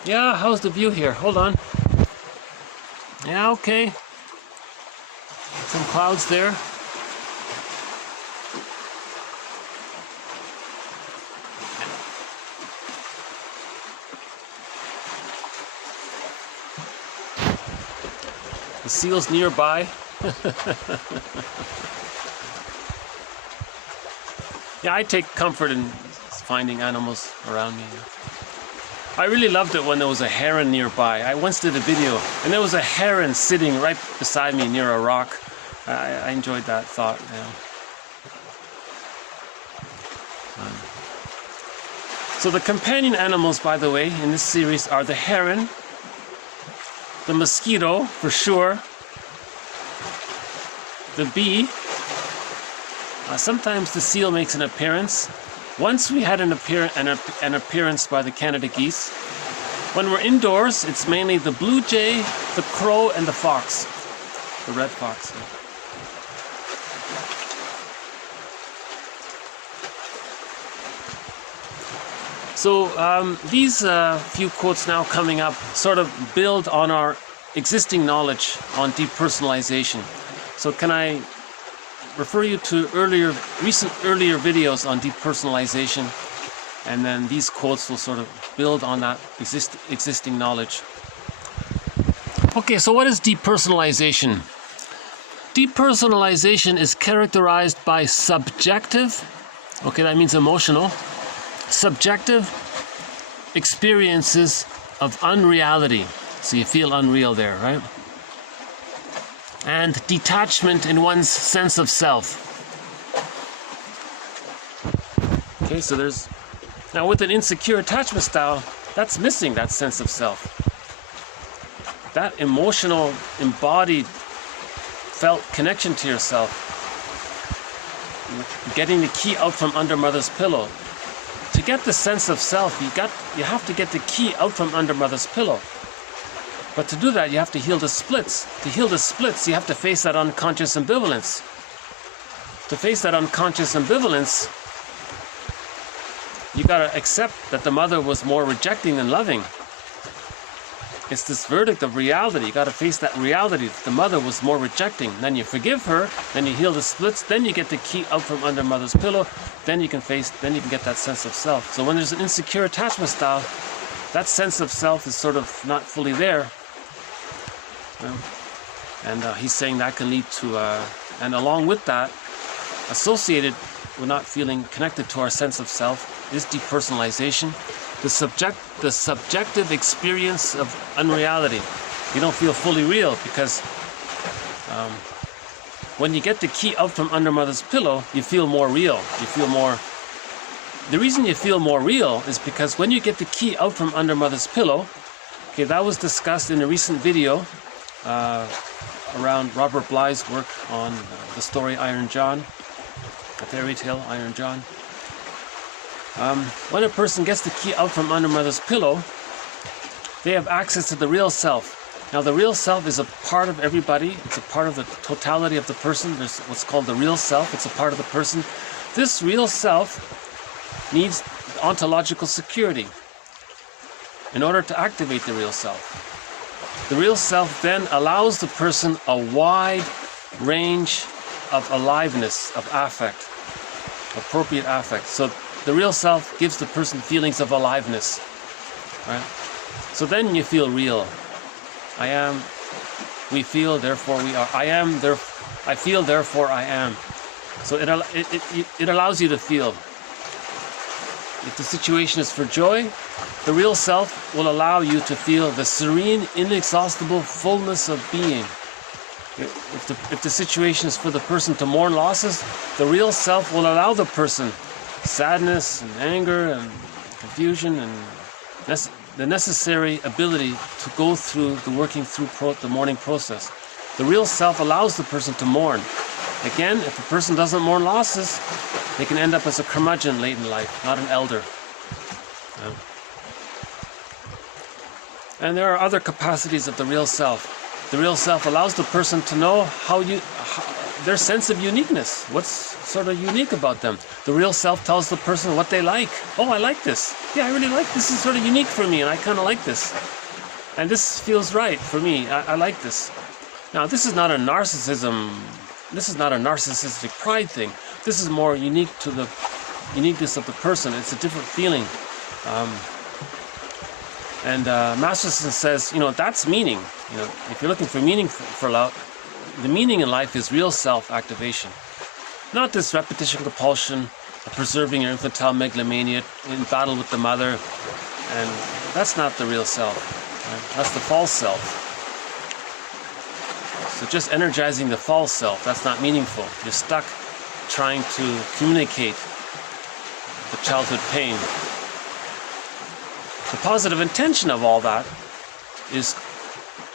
Yeah, how's the view here? Hold on. Yeah, okay. Some clouds there. The seals nearby. Yeah, I take comfort in finding animals around me. I really loved it when there was a heron nearby. I once did a video and there was a heron sitting right beside me near a rock. I enjoyed that thought. So the companion animals, by the way, in this series are the heron, the mosquito, for sure, the bee. Sometimes the seal makes an appearance. Once we had an appearance by the Canada geese. When we're indoors, it's mainly the blue jay, the crow, and the fox, the red fox. So these few quotes now coming up sort of build on our existing knowledge on depersonalization. So can I refer you to recent earlier videos on depersonalization, and then these quotes will sort of build on that existing knowledge. Okay, so what is depersonalization? Depersonalization is characterized by subjective, okay, that means emotional, subjective experiences of unreality. So you feel unreal there, right? And detachment in one's sense of self. Okay, so now with an insecure attachment style, that's missing that sense of self. That emotional, embodied, felt connection to yourself. Getting the key out from under mother's pillow. To get the sense of self, you have to get the key out from under mother's pillow. But to do that, you have to heal the splits. To heal the splits, you have to face that unconscious ambivalence. To face that unconscious ambivalence, you gotta accept that the mother was more rejecting than loving. It's this verdict of reality. You gotta face that reality that the mother was more rejecting. Then you forgive her, then you heal the splits, then you get the key out from under mother's pillow, then you can get that sense of self. So when there's an insecure attachment style, that sense of self is sort of not fully there. And he's saying that can lead to, and along with that, associated with not feeling connected to our sense of self is depersonalization, the subjective experience of unreality. You don't feel fully real because when you get the key out from under mother's pillow, you feel more real. You feel more. The reason you feel more real is because when you get the key out from under mother's pillow, okay, that was discussed in a recent video around Robert Bly's work on the story Iron John, the fairy tale Iron John. When a person gets the key out from under mother's pillow, they have access to the real self. Now the real self is a part of everybody. It's a part of the totality of the person. There's what's called the real self. It's a part of the person. This real self needs ontological security in order to activate the real self. The real self then allows the person a wide range of aliveness, of affect, appropriate affect. So the real self gives the person feelings of aliveness, right? So then you feel real. I am, we feel, therefore we are. I am, I feel, therefore I am. So it allows you to feel. If the situation is for joy, the real self will allow you to feel the serene, inexhaustible fullness of being. If the situation is for the person to mourn losses, the real self will allow the person sadness and anger and confusion and the necessary ability to go through the working through the mourning process. The real self allows the person to mourn. Again, if a person doesn't mourn losses, they can end up as a curmudgeon late in life, not an elder. And there are other capacities of the real self. The real self allows the person to know their sense of uniqueness. What's sort of unique about them? The real self tells the person what they like. Oh, I like this. Yeah, I really like this. This is sort of unique for me, and I kind of like this. And this feels right for me. I like this. Now, this is not a narcissism. This is not a narcissistic pride thing. This is more unique to the uniqueness of the person. It's a different feeling. Masterson says, that's meaning. If you're looking for meaning for love, the meaning in life is real self-activation. Not this repetition compulsion, preserving your infantile megalomania in battle with the mother. And that's not the real self. Right? That's the false self. So just energizing the false self, that's not meaningful. You're stuck trying to communicate the childhood pain. The positive intention of all that is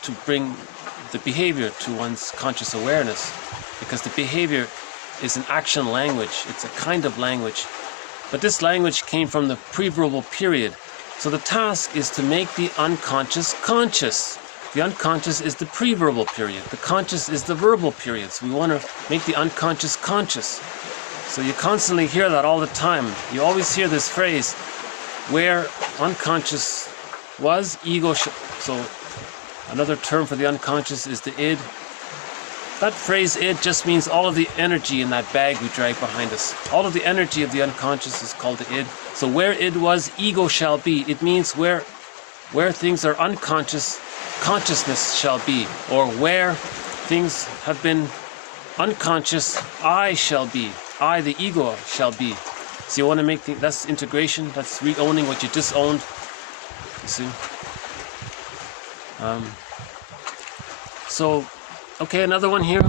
to bring the behavior to one's conscious awareness, because the behavior is an action language. It's a kind of language. But this language came from the pre-verbal period. So the task is to make the unconscious conscious. The unconscious is the pre-verbal period. The conscious is the verbal period. So we want to make the unconscious conscious. So you constantly hear that all the time. You always hear this phrase, where unconscious was, ego. So another term for the unconscious is the id. That phrase id just means all of the energy in that bag we drag behind us. All of the energy of the unconscious is called the id. So where id was, ego shall be. It means where things are unconscious, consciousness shall be. Or where things have been unconscious, I shall be. I, the ego, shall be. So you want to make things, that's integration, that's re-owning what you disowned. You see? Okay, another one here.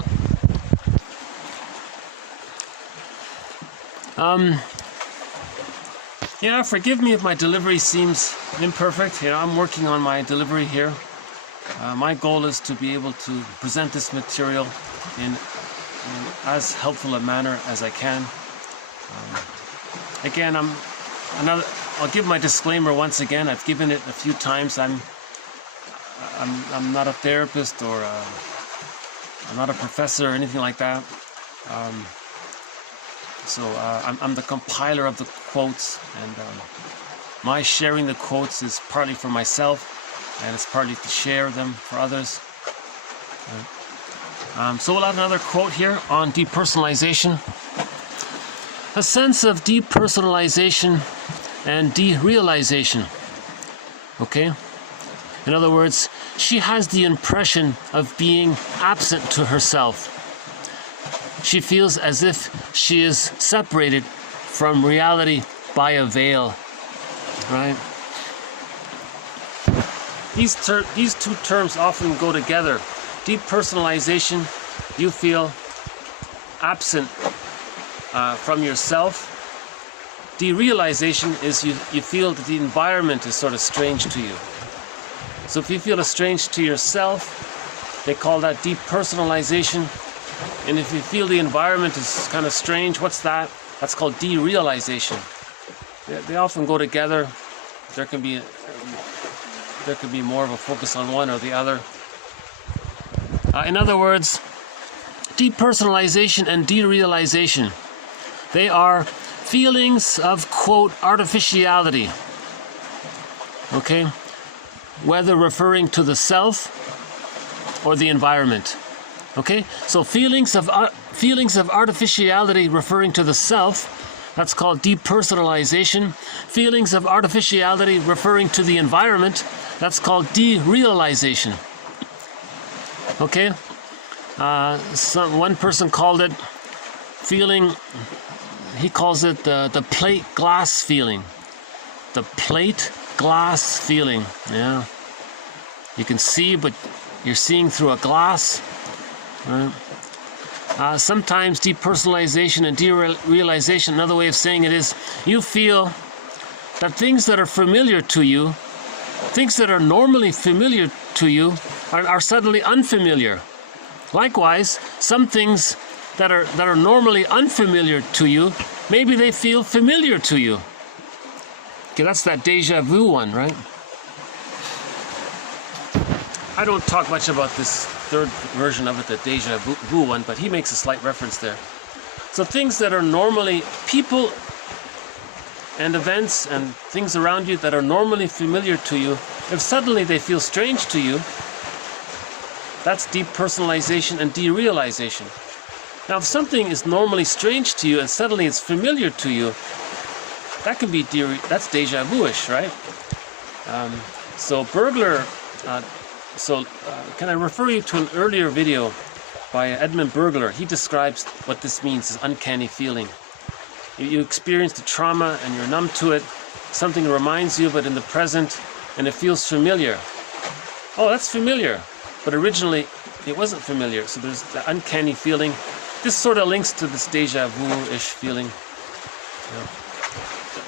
Yeah, forgive me if my delivery seems imperfect. I'm working on my delivery here. My goal is to be able to present this material in as helpful a manner as I can. Again, I'll give my disclaimer once again. I've given it a few times. I'm not a therapist or I'm not a professor or anything like that. I'm the compiler of the quotes, and my sharing the quotes is partly for myself, and it's partly to share them for others. So we'll have another quote here on depersonalization. A sense of depersonalization and derealization. Okay? In other words, she has the impression of being absent to herself. She feels as if she is separated from reality by a veil. Right? These two terms often go together. Depersonalization, you feel absent from yourself. Derealization is you feel that the environment is sort of strange to you. So if you feel strange to yourself, they call that depersonalization. And if you feel the environment is kind of strange, what's that? That's called derealization. They often go together. There can be more of a focus on one or the other. In other words, depersonalization and derealization, they are feelings of, quote, artificiality. Okay? Whether referring to the self or the environment. Okay, so feelings of artificiality referring to the self, that's called depersonalization. Feelings of artificiality referring to the environment, that's called derealization. Okay, one person called it feeling, he calls it the plate glass feeling. The plate glass feeling, yeah. You can see, but you're seeing through a glass. Right. Sometimes depersonalization and derealization, another way of saying it is, you feel that things that are familiar to you, things that are normally familiar to you, are suddenly unfamiliar. Likewise, some things that are normally unfamiliar to you, maybe they feel familiar to you. Okay, that's that deja vu one, right? I don't talk much about this third version of it, the deja vu one, but he makes a slight reference there. So things that are normally, people and events and things around you that are normally familiar to you, if suddenly they feel strange to you, that's depersonalization and derealization. Now, if something is normally strange to you and suddenly it's familiar to you, that can be that's deja vu-ish, right? So burglar. Can I refer you to an earlier video by Edmund Burglar? He describes what this means, this uncanny feeling. You experienced a trauma and you're numb to it. Something reminds you of it in the present and it feels familiar. Oh, that's familiar. But originally it wasn't familiar. So there's the uncanny feeling. This sort of links to this deja vu-ish feeling. Yeah.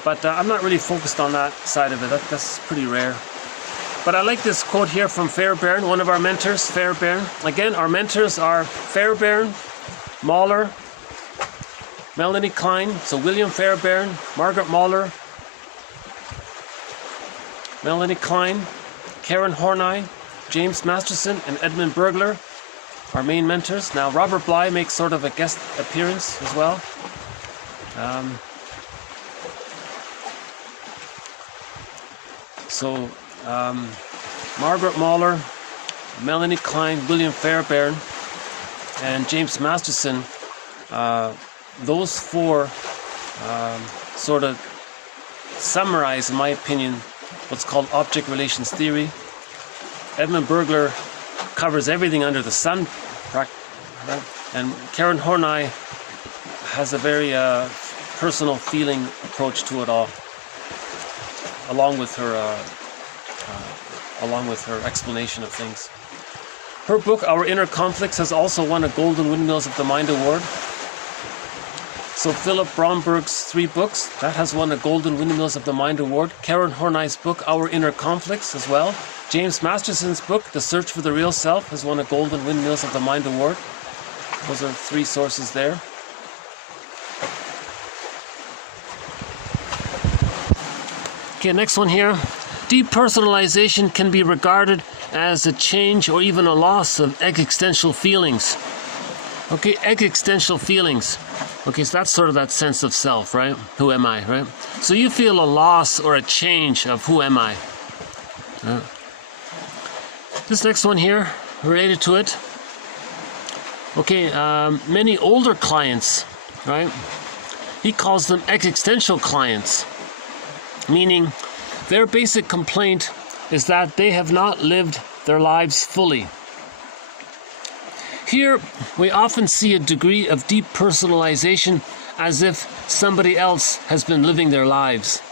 But I'm not really focused on that side of it. That's pretty rare. But I like this quote here from Fairbairn, one of our mentors, Fairbairn. Again, our mentors are Fairbairn, Mahler, Melanie Klein, so William Fairbairn, Margaret Mahler, Melanie Klein, Karen Horney, James Masterson, and Edmund Burglar, our main mentors. Now, Robert Bly makes sort of a guest appearance as well. Margaret Mahler, Melanie Klein, William Fairbairn, and James Masterson, those four sort of summarize, in my opinion, what's called object relations theory. Edmund Burglar covers everything under the sun, and Karen Horney has a very personal feeling approach to it all, along with her explanation of things. Her book, Our Inner Conflicts, has also won a Golden Windmills of the Mind Award. So Philip Bromberg's 3 books, that has won a Golden Windmills of the Mind Award. Karen Horney's book, Our Inner Conflicts, as well. James Masterson's book, The Search for the Real Self, has won a Golden Windmills of the Mind Award. Those are 3 sources there. Okay, next one here. Depersonalization can be regarded as a change or even a loss of existential feelings. Okay, existential feelings. Okay, so that's sort of that sense of self, right? Who am I, right? So you feel a loss or a change of who am I. Yeah. This next one here, related to it. Okay, many older clients, right? He calls them existential clients, meaning their basic complaint is that they have not lived their lives fully. Here, we often see a degree of depersonalization as if somebody else has been living their lives.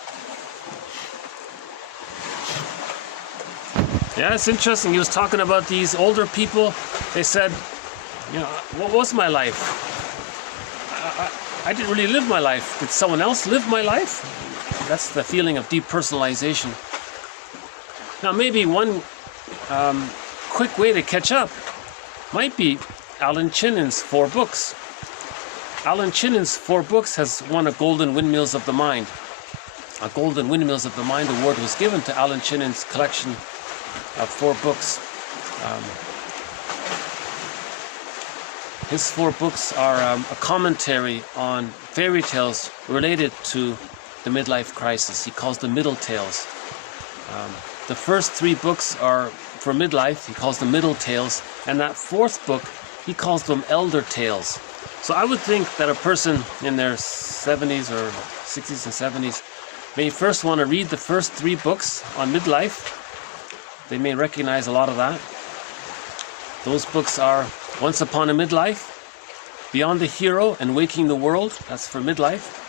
Yeah, it's interesting. He was talking about these older people. They said, you know, what was my life? I didn't really live my life. Did someone else live my life? That's the feeling of depersonalization. Now, maybe one quick way to catch up might be Alan Chinnon's 4 books. Alan Chinnon's 4 books has won a Golden Windmills of the Mind. A Golden Windmills of the Mind award was given to Alan Chinnon's collection of 4 books. His 4 books are a commentary on fairy tales related to the midlife crisis. He calls them middle tales. The first 3 books are for midlife, he calls them middle tales, and that fourth book, he calls them elder tales. So I would think that a person in their 70s or 60s and 70s may first want to read the first 3 books on midlife. They may recognize a lot of that. Those books are Once Upon a Midlife, Beyond the Hero and Waking the World, that's for midlife.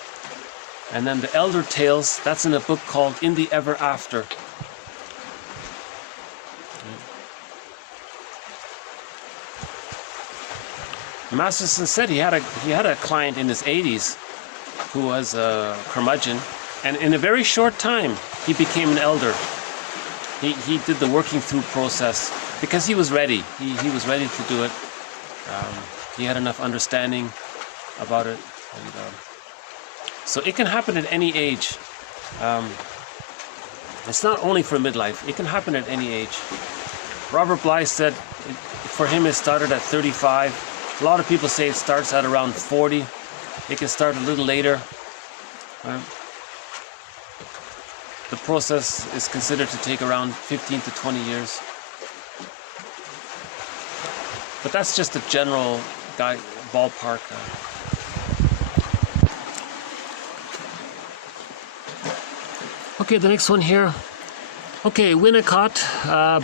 And then the Elder Tales, that's in a book called In the Ever After. Masterson said he had a client in his 80s who was a curmudgeon, and in a very short time he became an elder. He did the working through process because he was ready. He was ready to do it. He had enough understanding about it, and so it can happen at any age. It's not only for midlife. It can happen at any age. Robert Bly said for him it started at 35. A lot of people say it starts at around 40. It can start a little later. The process is considered to take around 15 to 20 years. But that's just a general ballpark. Okay, the next one here. Okay, Winnicott,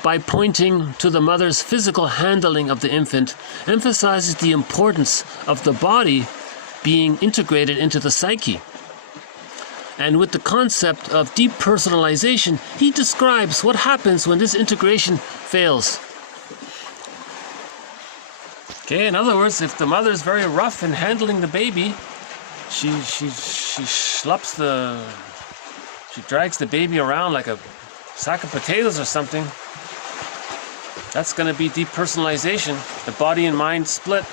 by pointing to the mother's physical handling of the infant, emphasizes the importance of the body being integrated into the psyche. And with the concept of depersonalization, he describes what happens when this integration fails. Okay, in other words, if the mother is very rough in handling the baby, she drags the baby around like a sack of potatoes or something. That's going to be depersonalization. The body and mind split.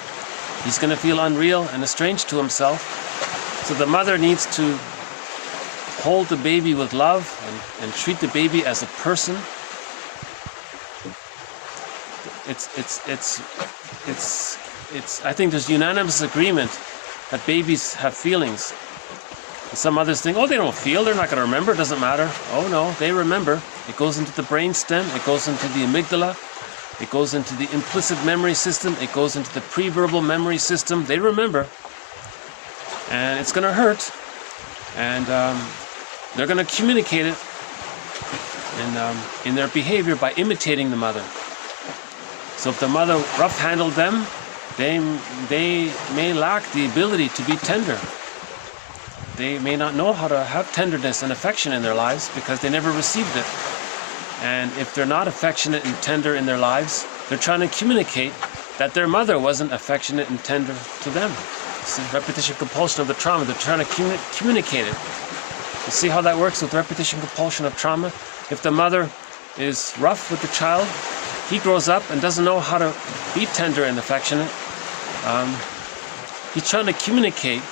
He's going to feel unreal and estranged to himself. So the mother needs to hold the baby with love and treat the baby as a person. I think there's unanimous agreement that babies have feelings. Some others think, oh, they don't feel, they're not going to remember, it doesn't matter. Oh no, they remember. It goes into the brain stem, it goes into the amygdala, it goes into the implicit memory system, it goes into the pre-verbal memory system. They remember. And it's going to hurt. And they're going to communicate it in their behavior by imitating the mother. So if the mother rough-handled them, they may lack the ability to be tender. They may not know how to have tenderness and affection in their lives because they never received it. And if they're not affectionate and tender in their lives, they're trying to communicate that their mother wasn't affectionate and tender to them. It's the repetition compulsion of the trauma. They're trying to communicate it. You see how that works with repetition compulsion of trauma? If the mother is rough with the child, he grows up and doesn't know how to be tender and affectionate. He's trying to communicate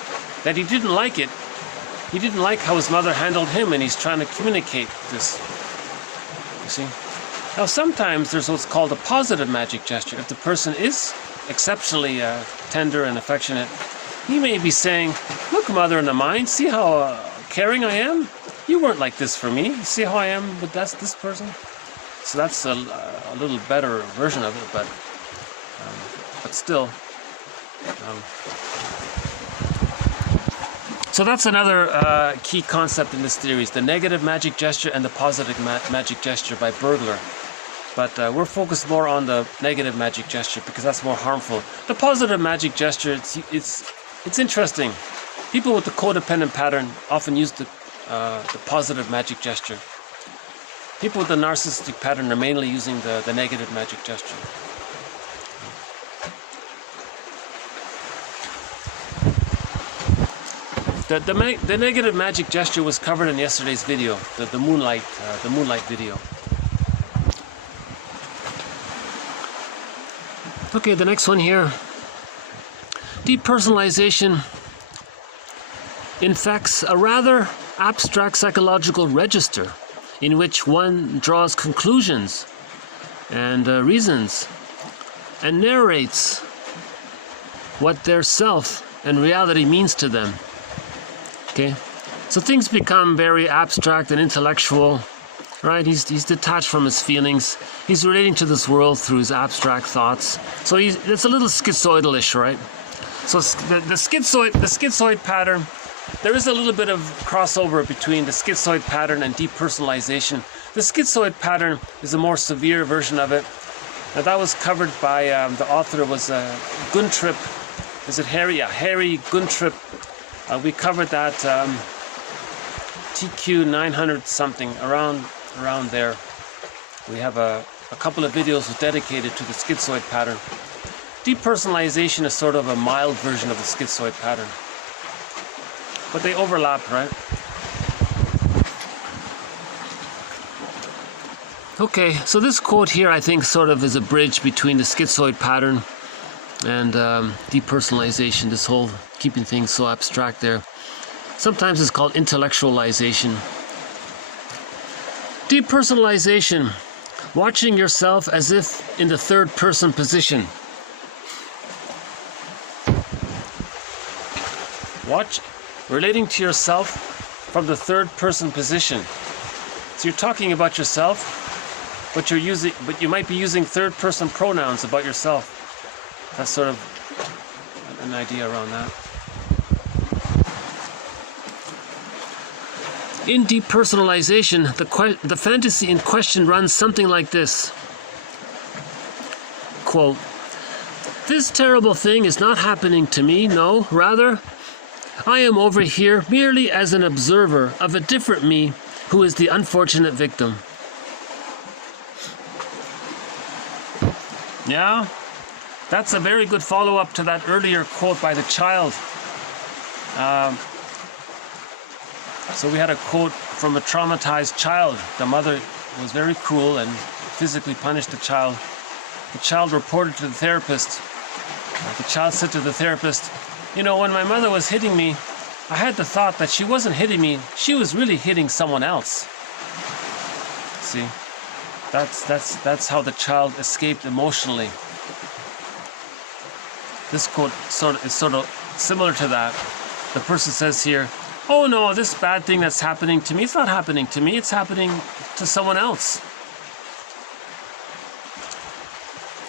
that he didn't like it. He didn't like how his mother handled him, and he's trying to communicate this. You see? Now sometimes there's what's called a positive magic gesture. If the person is exceptionally tender and affectionate, he may be saying, look, mother in the mind, see how caring I am? You weren't like this for me. See how I am with this person? So that's a little better version of it, but still. So that's another key concept in this theory, is the negative magic gesture and the positive magic gesture by Bergler. But we're focused more on the negative magic gesture because that's more harmful. The positive magic gesture, it's interesting. People with the codependent pattern often use the positive magic gesture. People with the narcissistic pattern are mainly using the negative magic gesture. The negative magic gesture was covered in yesterday's video, the moonlight video. Okay, the next one here. Depersonalization infects a rather abstract psychological register in which one draws conclusions and reasons and narrates what their self and reality means to them. Okay, so things become very abstract and intellectual, right? He's detached from his feelings. He's relating to this world through his abstract thoughts. So it's a little schizoidal-ish, right? So the schizoid pattern, there is a little bit of crossover between the schizoid pattern and depersonalization. The schizoid pattern is a more severe version of it. Now that was covered by, the author was Guntrip. Is it Harry? Yeah, Harry Guntrip. We covered that TQ 900 something, around there. We have a couple of videos dedicated to the schizoid pattern. Depersonalization is sort of a mild version of the schizoid pattern. But they overlap, right? Okay, so this quote here I think sort of is a bridge between the schizoid pattern and depersonalization, this whole keeping things so abstract there. Sometimes it's called intellectualization. Depersonalization, watching yourself as if in the third person position. Relating to yourself from the third person position. So you're talking about yourself, but you might be using third person pronouns about yourself. That's sort of an idea around that. In depersonalization, the fantasy in question runs something like this. Quote, "This terrible thing is not happening to me, no, rather, I am over here merely as an observer of a different me who is the unfortunate victim." Yeah, that's a very good follow-up to that earlier quote by the child. So we had a quote from a traumatized child. The mother was very cruel and physically punished the child. The child reported to the therapist. The child said to the therapist, "You know, when my mother was hitting me, I had the thought that she wasn't hitting me, she was really hitting someone else." See, that's how the child escaped emotionally. This quote is sort of similar to that. The person says here, "Oh no, this bad thing that's happening to me, it's not happening to me, it's happening to someone else."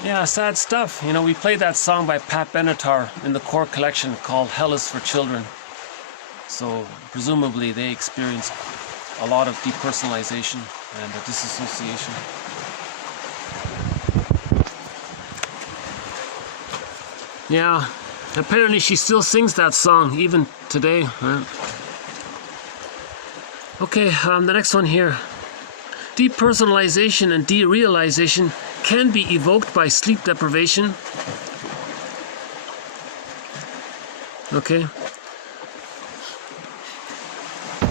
Yeah, sad stuff. You know, we played that song by Pat Benatar in the core collection called Hell is for Children. So presumably they experienced a lot of depersonalization and disassociation. Yeah, apparently she still sings that song even today. Right? Okay, the next one here. Depersonalization and derealization can be evoked by sleep deprivation. Okay.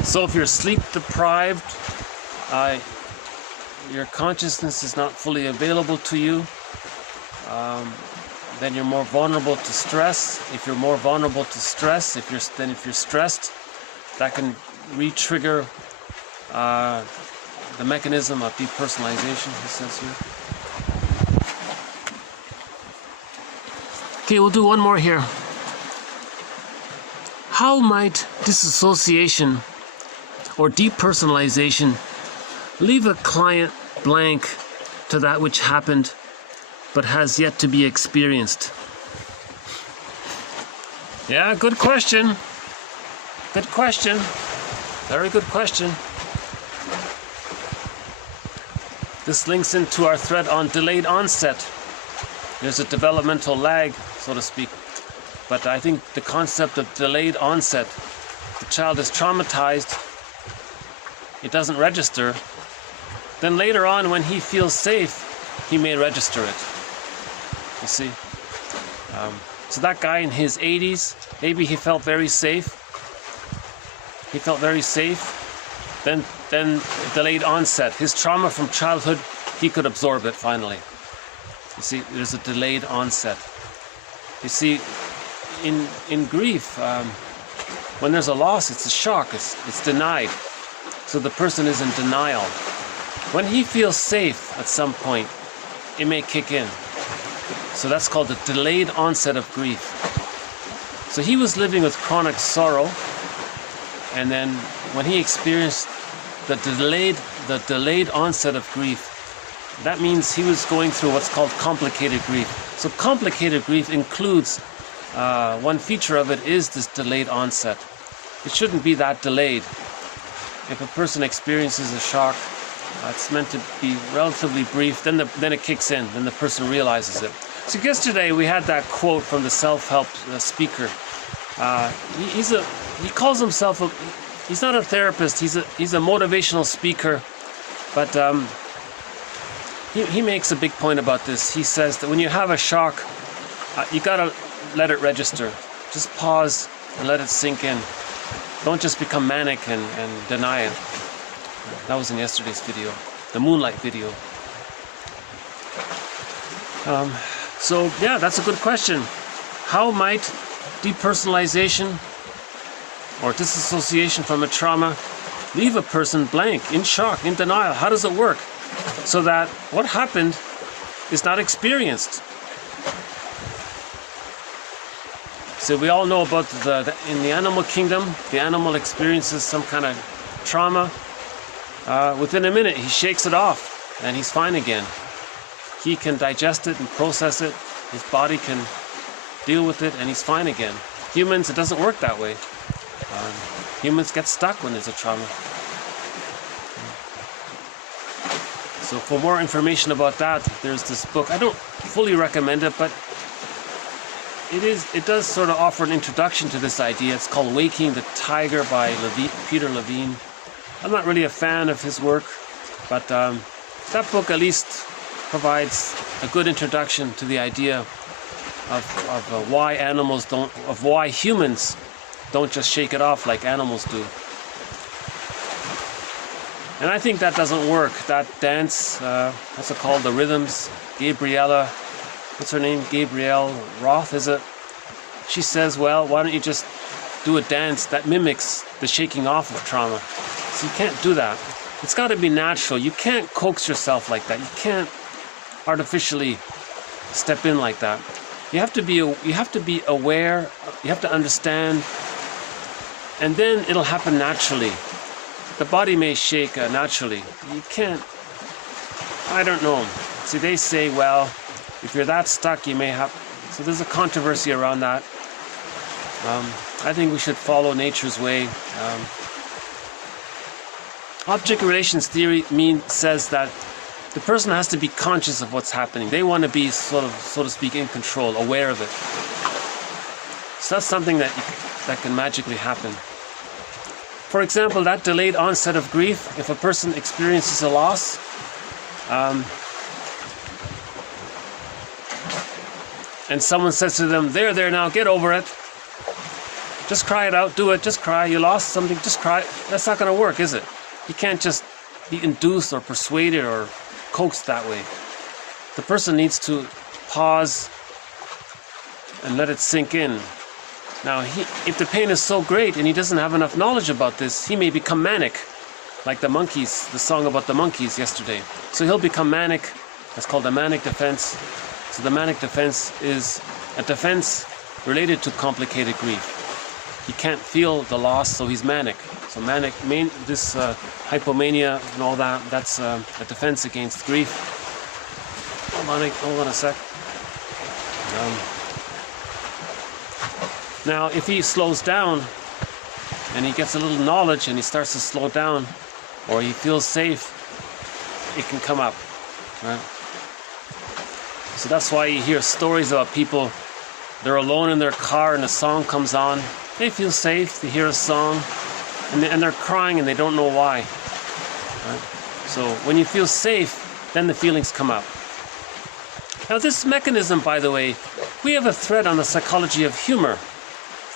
So if you're sleep deprived, your consciousness is not fully available to you, then you're more vulnerable to stress. If you're more vulnerable to stress, if you're stressed, that can re-trigger the mechanism of depersonalization, he says here. Okay, we'll do one more here. How might disassociation or depersonalization leave a client blank to that which happened but has yet to be experienced? Yeah, good question. Good question. Very good question. This links into our thread on delayed onset. There's a developmental lag, so to speak. But I think the concept of delayed onset, the child is traumatized, it doesn't register. Then later on, when he feels safe, he may register it. You see? So that guy in his 80s, maybe he felt very safe. He felt very safe. Then delayed onset. His trauma from childhood, he could absorb it finally. You see, there's a delayed onset. You see, in grief, when there's a loss, it's a shock, it's denied. So the person is in denial. When he feels safe at some point, it may kick in. So that's called the delayed onset of grief. So he was living with chronic sorrow, and then when he experienced the delayed the delayed onset of grief. That means he was going through what's called complicated grief. So complicated grief includes, one feature of it is this delayed onset. It shouldn't be that delayed. If a person experiences a shock, it's meant to be relatively brief, then it kicks in, then the person realizes it. So yesterday we had that quote from the self-help speaker. He calls himself he's not a therapist, he's a motivational speaker, but he makes a big point about this. He says that when you have a shock, you gotta let it register. Just pause and let it sink in. Don't just become manic and deny it. That was in yesterday's video, the moonlight video. So yeah, that's a good question. How might depersonalization or disassociation from a trauma leave a person blank, in shock, in denial? How does it work? So that what happened is not experienced. So we all know about in the animal kingdom, the animal experiences some kind of trauma. Within a minute, he shakes it off and he's fine again. He can digest it and process it. His body can deal with it and he's fine again. Humans, it doesn't work that way. Humans get stuck when there's a trauma. So for more information about that, there's this book. I don't fully recommend it, but it does sort of offer an introduction to this idea. It's called Waking the Tiger by Peter Levine. I'm not really a fan of his work, but that book at least provides a good introduction to the idea of why humans don't just shake it off like animals do. And I think that doesn't work. That dance, what's it called, the rhythms, Gabriella, what's her name, Gabrielle Roth, is it? She says, well, why don't you just do a dance that mimics the shaking off of trauma? So you can't do that. It's got to be natural. You can't coax yourself like that. You can't artificially step in like that. You have to be aware, you have to understand, and then it'll happen naturally. The body may shake naturally. You can't, I don't know. See, they say, well, if you're that stuck, you may have, so there's a controversy around that. I think we should follow nature's way. Object relations theory says that the person has to be conscious of what's happening. They want to be so to speak, in control, aware of it. So that's something that can magically happen. For example, that delayed onset of grief, if a person experiences a loss, and someone says to them, there now, get over it. Just cry it out, do it, just cry. You lost something, just cry. That's not going to work, is it? You can't just be induced or persuaded or coaxed that way. The person needs to pause and let it sink in. Now, if the pain is so great and he doesn't have enough knowledge about this, he may become manic, like the monkeys, the song about the monkeys yesterday. So he'll become manic. That's called a manic defense. So the manic defense is a defense related to complicated grief. He can't feel the loss, so he's manic. So this hypomania and all that, that's a defense against grief. Hold on a sec. Now, if he slows down and he gets a little knowledge and he starts to slow down, or he feels safe, it can come up, right? So that's why you hear stories about people, they're alone in their car and a song comes on. They feel safe, they hear a song, and they're crying and they don't know why. Right? So when you feel safe, then the feelings come up. Now this mechanism, by the way, we have a thread on the psychology of humor.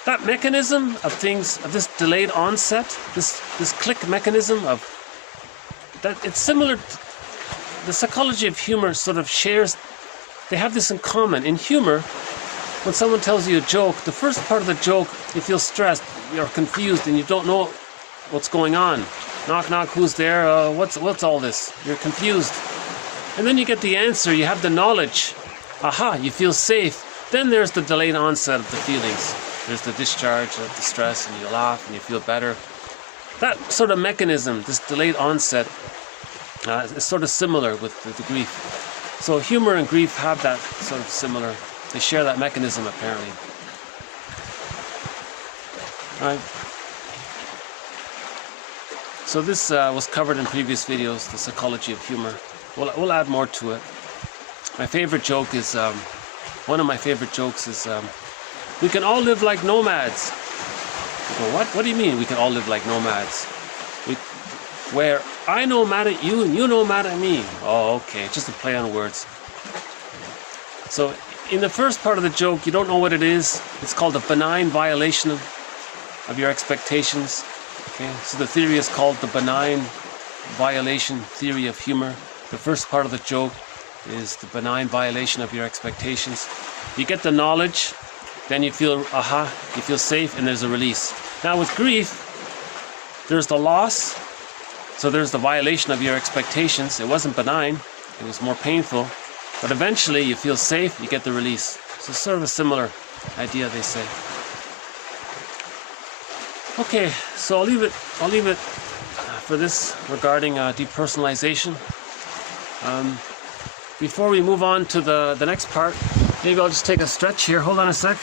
That mechanism of things, of this delayed onset, this click mechanism of that, it's similar. The psychology of humor sort of shares. They have this in common. In humor, when someone tells you a joke, the first part of the joke, you feel stressed, you're confused, and you don't know what's going on. Knock, knock, who's there? What's all this? You're confused. And then you get the answer, you have the knowledge. Aha, you feel safe. Then there's the delayed onset of the feelings. There's the discharge of the stress, and you laugh, and you feel better. That sort of mechanism, this delayed onset, It's sort of similar with the grief. So humor and grief have that sort of similar, they share that mechanism apparently. Alright. So this was covered in previous videos, the psychology of humor. We'll add more to it. My favorite joke is, one of my favorite jokes is, we can all live like nomads. You go, what? What do you mean we can all live like nomads? Where I know mad at you and you know mad at me. Oh, okay, just a play on words. So in the first part of the joke, you don't know what it is. It's called a benign violation of your expectations. Okay, so the theory is called the benign violation theory of humor. The first part of the joke is the benign violation of your expectations. You get the knowledge, then you feel aha, you feel safe, and there's a release. Now with grief, there's the loss. So there's the violation of your expectations. It wasn't benign, it was more painful. But eventually you feel safe, you get the release. So it's sort of a similar idea, they say. Okay, so I'll leave it for this regarding depersonalization. Before we move on to the next part, maybe I'll just take a stretch here. Hold on a sec.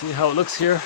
See how it looks here.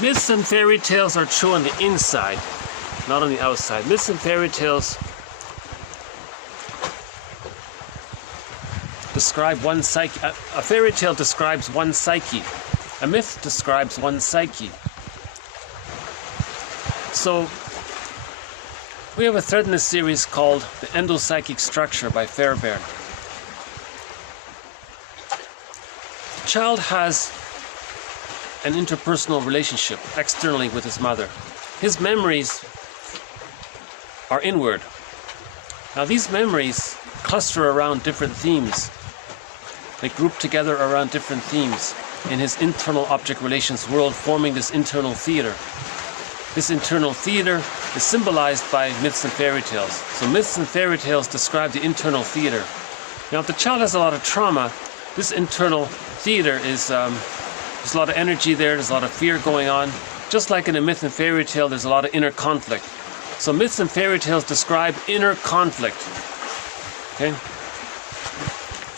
Myths and fairy tales are true on the inside, not on the outside. Myths and fairy tales describe one psyche. A fairy tale describes one psyche. A myth describes one psyche. So we have a thread in this series called The Endopsychic Structure by Fairbairn. The child has an interpersonal relationship externally with his mother. His memories are inward. Now these memories cluster around different themes. They group together around different themes in his internal object relations world, forming this internal theater. This internal theater is symbolized by myths and fairy tales. So myths and fairy tales describe the internal theater. Now if the child has a lot of trauma, this internal theater is there's a lot of energy there, there's a lot of fear going on. Just like in a myth and fairy tale, there's a lot of inner conflict. So myths and fairy tales describe inner conflict. Okay?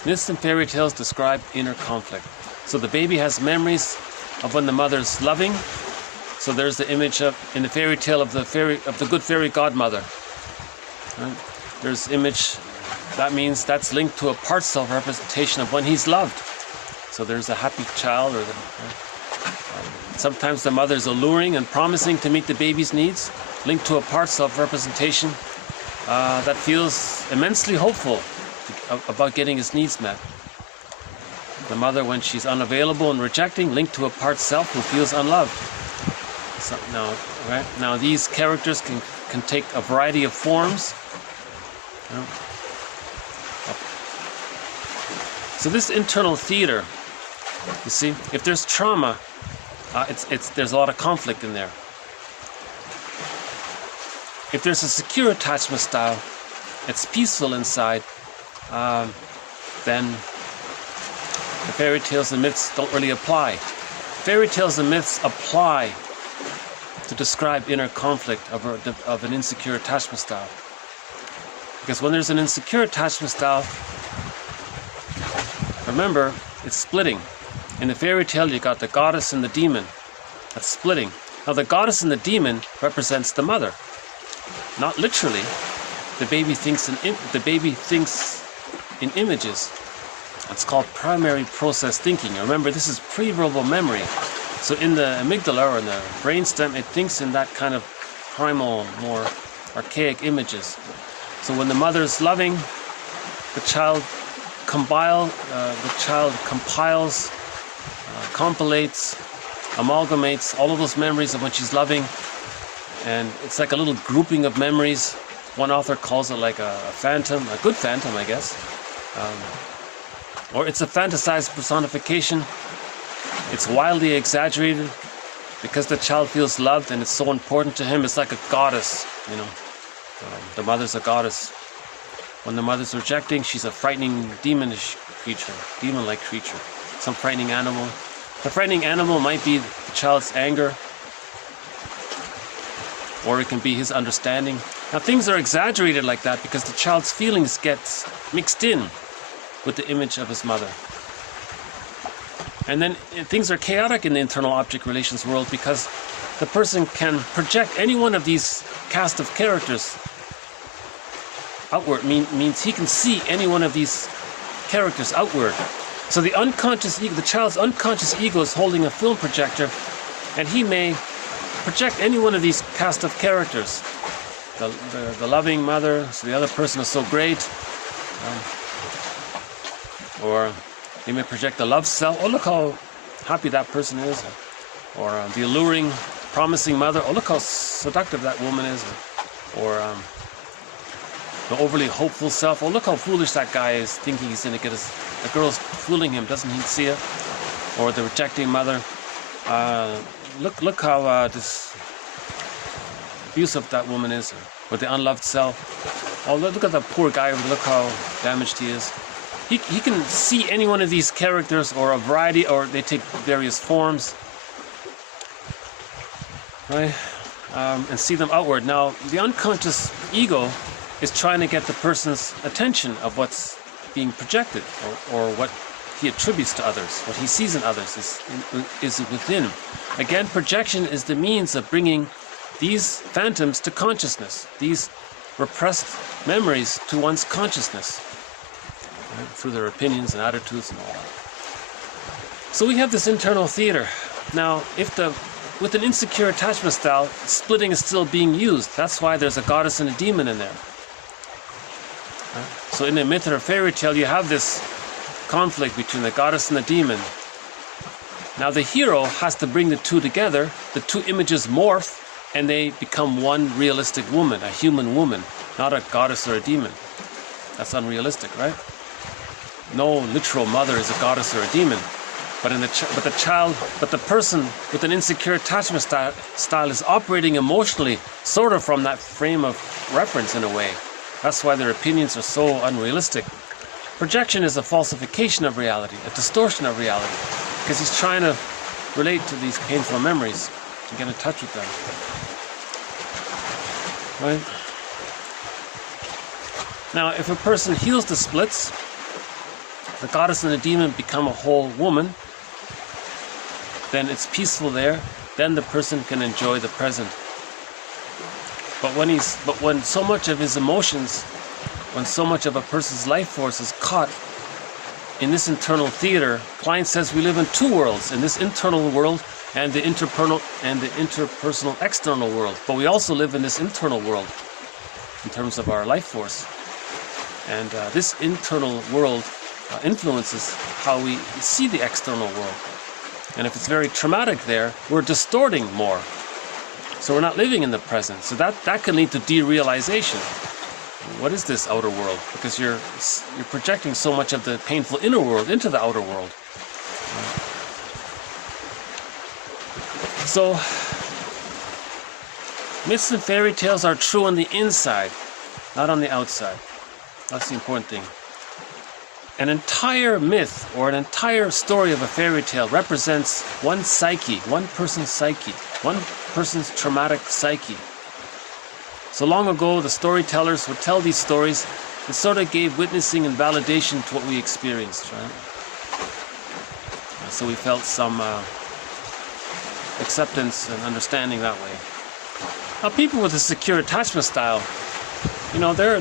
Myths and fairy tales describe inner conflict. So the baby has memories of when the mother's loving. So there's the image of, in the fairy tale, of the good fairy godmother. Right? There's image, that means that's linked to a part self representation of when he's loved. So there's a happy child, or sometimes the mother's alluring and promising to meet the baby's needs, linked to a part self-representation that feels immensely hopeful about getting his needs met. The mother, when she's unavailable and rejecting, linked to a part self who feels unloved. So now these characters can take a variety of forms. So this internal theater, you see, if there's trauma, there's a lot of conflict in there. If there's a secure attachment style, it's peaceful inside, then the fairy tales and myths don't really apply. Fairy tales and myths apply to describe inner conflict of an insecure attachment style. Because when there's an insecure attachment style, remember, it's splitting. In the fairy tale, you got the goddess and the demon. That's splitting. Now, the goddess and the demon represents the mother. Not literally. The baby thinks in images It's called primary process thinking. Remember, this is pre-verbal memory. So in the amygdala or in the brainstem, it thinks in that kind of primal, more archaic images. So when the mother's loving, the child compiles, compilates, amalgamates all of those memories of when she's loving, and it's like a little grouping of memories. One author calls it like a phantom, a good phantom, I guess. Or it's a fantasized personification. It's wildly exaggerated because the child feels loved and it's so important to him. It's like a goddess, you know. The mother's a goddess. When the mother's rejecting, she's a frightening demonish creature, demon-like creature, some frightening animal. The frightening animal might be the child's anger, or it can be his understanding. Now things are exaggerated like that because the child's feelings get mixed in with the image of his mother. And then things are chaotic in the internal object relations world because the person can project any one of these cast of characters outward. Means he can see any one of these characters outward. So the unconscious ego, the child's unconscious ego is holding a film projector, and he may project any one of these cast of characters. The loving mother, so the other person is so great. Or he may project the love self. Oh, look how happy that person is. Or the alluring, promising mother. Oh, look how seductive that woman is. Or the overly hopeful self. Oh, look how foolish that guy is, thinking he's going to get the girl's fooling him. Doesn't he see it? Or the rejecting mother. Look how this abusive that woman is. Or the unloved self. Oh, look at that poor guy. Look how damaged he is. He can see any one of these characters, or a variety, or they take various forms, right? And see them outward. Now, the unconscious ego is trying to get the person's attention of what's being projected, or what he attributes to others, what he sees in others is within. Again, projection is the means of bringing these phantoms to consciousness, these repressed memories to one's consciousness, right? Through their opinions and attitudes and all that. So we have this internal theater. Now, with an insecure attachment style, splitting is still being used. That's why there's a goddess and a demon in there. Right? So in a myth or a fairy tale, you have this conflict between the goddess and the demon. Now the hero has to bring the two together. The two images morph, and they become one realistic woman, a human woman, not a goddess or a demon. That's unrealistic, right? No literal mother is a goddess or a demon, but the person with an insecure attachment style is operating emotionally, sort of from that frame of reference in a way. That's why their opinions are so unrealistic. Projection is a falsification of reality, a distortion of reality, because he's trying to relate to these painful memories and get in touch with them. Right? Now, if a person heals the splits, the goddess and the demon become a whole woman, then it's peaceful there, then the person can enjoy the present. But when so much of his emotions, when so much of a person's life force is caught in this internal theater, Klein says we live in two worlds, in this internal world and the interpersonal external world. But we also live in this internal world in terms of our life force. And this internal world influences how we see the external world. And if it's very traumatic there, we're distorting more. So we're not living in the present. So that can lead to derealization. What is this outer world? Because you're projecting so much of the painful inner world into the outer world. So myths and fairy tales are true on the inside, not on the outside. That's the important thing. An entire myth or an entire story of a fairy tale represents one psyche, one person's psyche, one person's traumatic psyche. So long ago, the storytellers would tell these stories and sort of gave witnessing and validation to what we experienced, right? So we felt some acceptance and understanding that way. Now, people with a secure attachment style, they're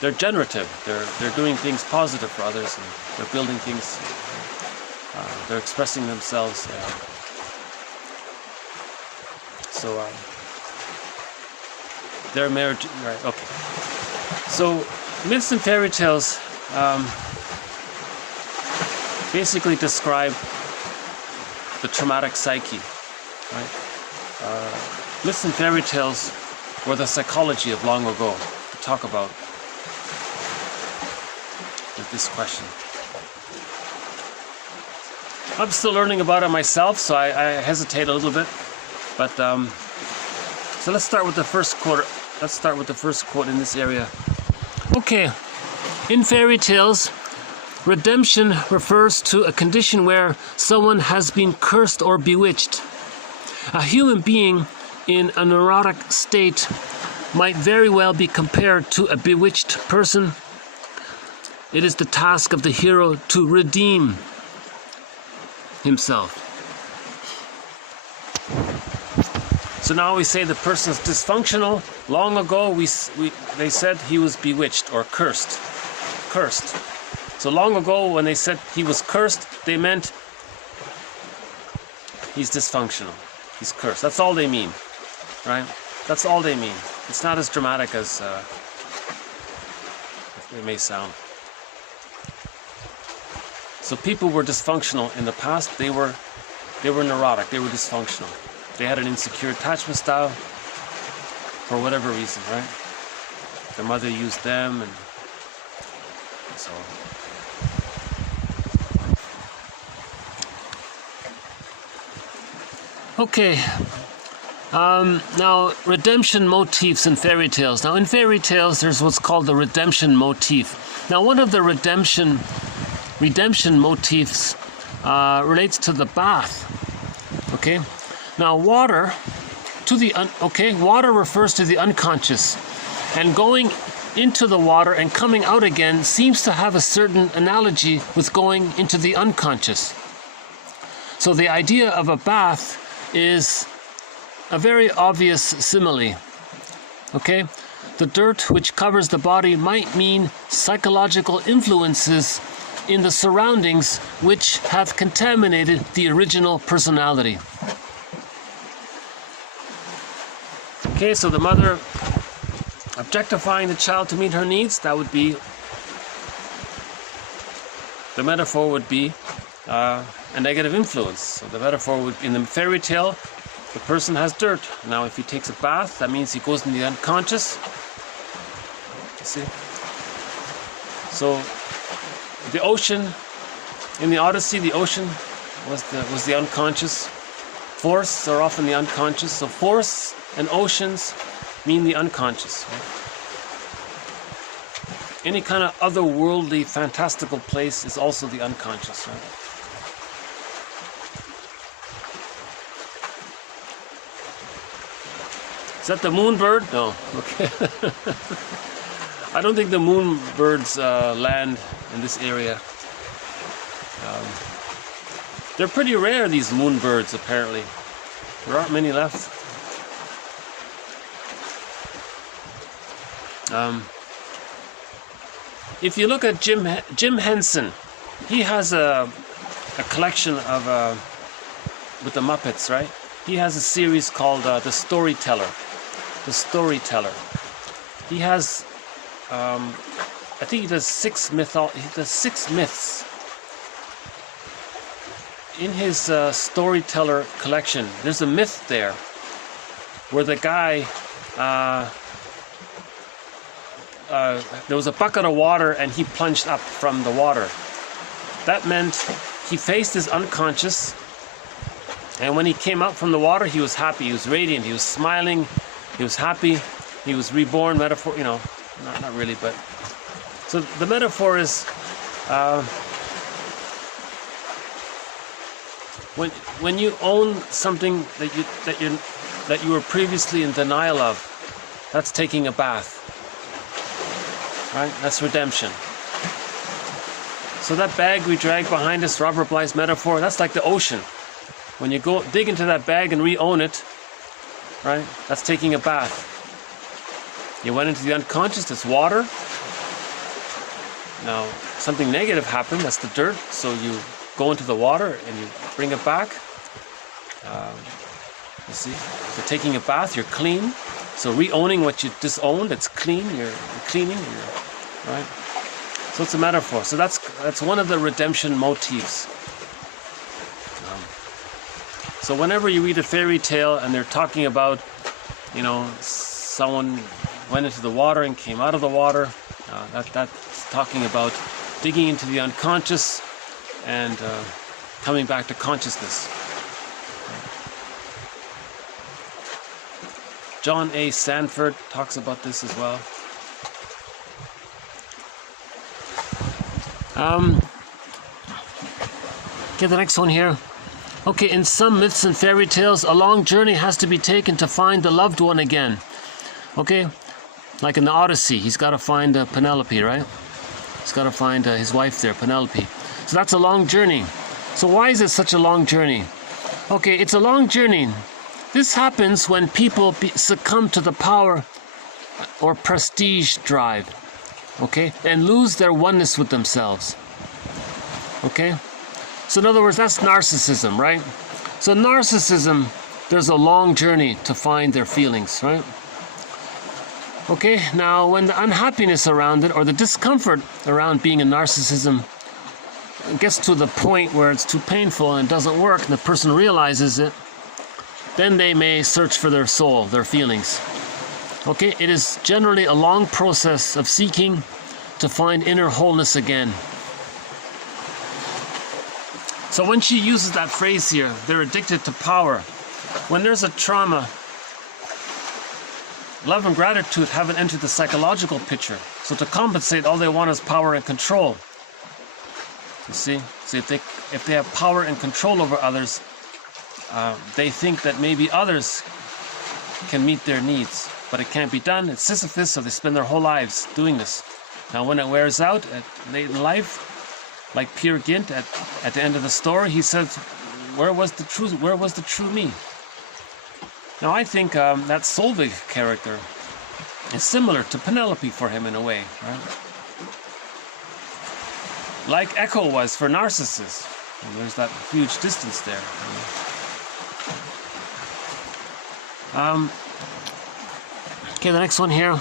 they're generative. They're doing things positive for others, and they're building things. They're expressing themselves. They're married. Right. Okay. So myths and fairy tales basically describe the traumatic psyche. Right. Myths and fairy tales were the psychology of long ago. To talk about with this question. I'm still learning about it myself, so I hesitate a little bit. But so let's start with the first quote. Let's start with the first quote in this area. Okay, in fairy tales, redemption refers to a condition where someone has been cursed or bewitched. A human being in a neurotic state might very well be compared to a bewitched person. It is the task of the hero to redeem himself. So now we say the person's dysfunctional. Long ago they said he was bewitched or cursed. So long ago when they said he was cursed, they meant he's dysfunctional. He's cursed. That's all they mean. Right? That's all they mean. It's not as dramatic as it may sound. So people were dysfunctional in the past. They were neurotic. They were dysfunctional. They had an insecure attachment style for whatever reason, right? Their mother used them, and so on. Okay. Now, redemption motifs in fairy tales. Now, in fairy tales, there's what's called the redemption motif. Now, one of the redemption motifs relates to the bath. Okay. Now, water refers to the unconscious, and going into the water and coming out again seems to have a certain analogy with going into the unconscious. So the idea of a bath is a very obvious simile. Okay? The dirt which covers the body might mean psychological influences in the surroundings which have contaminated the original personality. Okay, so the mother objectifying the child to meet her needs, that would be, the metaphor would be a negative influence. So the metaphor would, in the fairy tale, the person has dirt. Now if he takes a bath, that means he goes in the unconscious. You see? So the ocean, in the Odyssey, the ocean was the unconscious. Forests are often the unconscious. So forests and oceans mean the unconscious. Right? Any kind of otherworldly, fantastical place is also the unconscious. Right? Is that the moonbird? No. Okay. I don't think the moonbirds land in this area. They're pretty rare, these moonbirds, apparently. There aren't many left. If you look at Jim Henson, he has a collection of with the Muppets, right? He has a series called The Storyteller. The Storyteller. He has, I think he does six myths. In his Storyteller collection, there's a myth there where the guy, there was a bucket of water and he plunged up from the water. That meant he faced his unconscious, and when he came out from the water, he was happy, he was radiant, he was smiling, he was happy, he was reborn. Metaphor, you know, not really, but so the metaphor is when you own something that you were previously in denial of, that's taking a bath. Right? That's redemption. So that bag we drag behind us, Robert Bly's metaphor, that's like the ocean. When you go dig into that bag and re-own it, right? That's taking a bath. You went into the unconscious, that's water. Now, something negative happened, that's the dirt, so you go into the water and you bring it back. You see, so taking a bath, you're clean. So re-owning what you disowned, it's clean, you're cleaning, right? So it's a metaphor. So that's one of the redemption motifs. So whenever you read a fairy tale and they're talking about, you know, someone went into the water and came out of the water, that's talking about digging into the unconscious and coming back to consciousness. John A. Sanford talks about this as well. Okay, the next one here. Okay, in some myths and fairy tales, a long journey has to be taken to find the loved one again. Okay, like in the Odyssey, he's got to find Penelope, right? He's got to find his wife there, Penelope. So that's a long journey. So why is it such a long journey? Okay, it's a long journey. This happens when people succumb to the power or prestige drive, okay, and lose their oneness with themselves, okay? So in other words, that's narcissism, right? So narcissism, there's a long journey to find their feelings, right? Okay, now when the unhappiness around it or the discomfort around being a narcissism gets to the point where it's too painful and it doesn't work and the person realizes it, then they may search for their soul, their feelings. Okay, it is generally a long process of seeking to find inner wholeness again. So when she uses that phrase here, they're addicted to power. When there's a trauma, love and gratitude haven't entered the psychological picture. So to compensate, all they want is power and control. You see? So if they have power and control over others, they think that maybe others can meet their needs, but it can't be done. It's Sisyphus, so they spend their whole lives doing this. Now when it wears out late in life, like Peer Gynt at the end of the story, he says, where was the true me? Now I think that Solvig character is similar to Penelope for him in a way, right? Like Echo was for Narcissus. And there's that huge distance there. Okay, the next one here.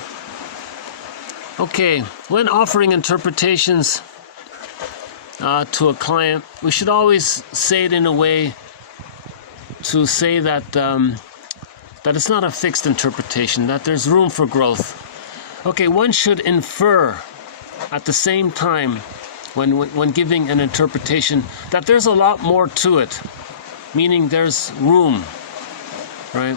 Okay, when offering interpretations to a client, we should always say it in a way to say that that it's not a fixed interpretation, that there's room for growth. Okay, one should infer at the same time when giving an interpretation that there's a lot more to it, meaning there's room, right?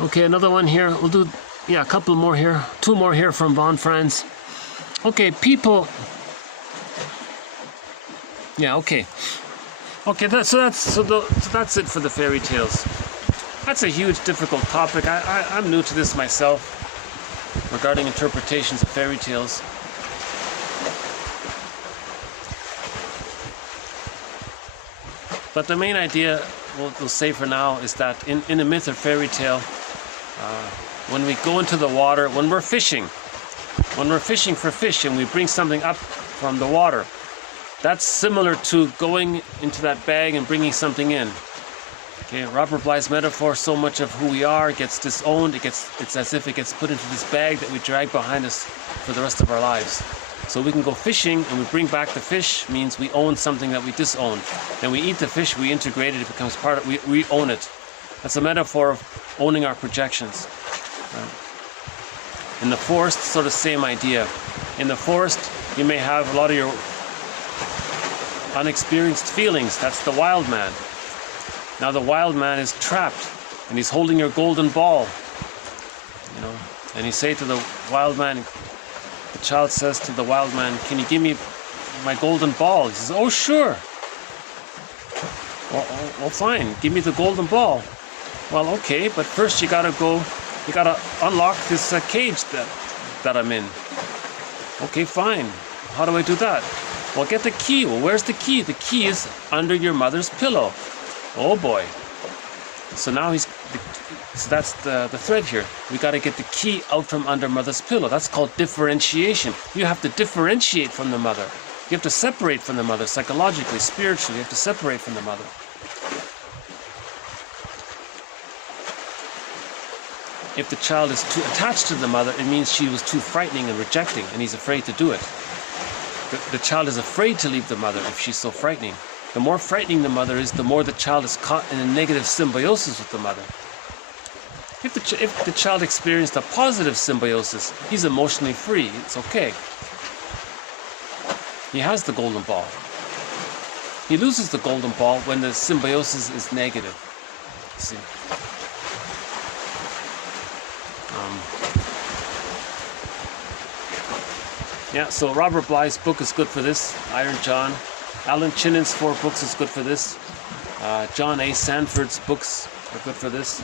Okay, another one here. We'll do, a couple more here. Two more here from Von Franz. Okay, people. Yeah, okay. Okay, so that's it for the fairy tales. That's a huge, difficult topic. I'm new to this myself regarding interpretations of fairy tales. But the main idea we'll say for now is that in a myth or fairy tale, when we go into the water, when we're fishing for fish and we bring something up from the water, that's similar to going into that bag and bringing something in. Okay, Robert Bly's metaphor, so much of who we are gets disowned, it's as if it gets put into this bag that we drag behind us for the rest of our lives. So we can go fishing and we bring back the fish, means we own something that we disowned. Then we eat the fish, we integrate it, it becomes part of, we own it. That's a metaphor of owning our projections. Right? In the forest, sort of same idea. In the forest, you may have a lot of your unexperienced feelings. That's the wild man. Now the wild man is trapped and he's holding your golden ball. You know, and you say to the wild man, the child says to the wild man, "Can you give me my golden ball?" He says, "Oh, sure." Well, fine, give me the golden ball. Well, okay, but first you gotta unlock this cage that I'm in. Okay, fine. How do I do that? Well, get the key. Well, where's the key? The key is under your mother's pillow. Oh boy. So now so that's the thread here. We got to get the key out from under mother's pillow. That's called differentiation. You have to differentiate from the mother. You have to separate from the mother psychologically, spiritually. You have to separate from the mother. If the child is too attached to the mother, it means she was too frightening and rejecting, and he's afraid to do it. The child is afraid to leave the mother if she's so frightening. The more frightening the mother is, the more the child is caught in a negative symbiosis with the mother. If the child experienced a positive symbiosis, he's emotionally free. It's okay. He has the golden ball. He loses the golden ball when the symbiosis is negative. See. Yeah, so Robert Bly's book is good for this. Iron John. Alan Chinnon's 4 books is good for this. John A. Sanford's books are good for this.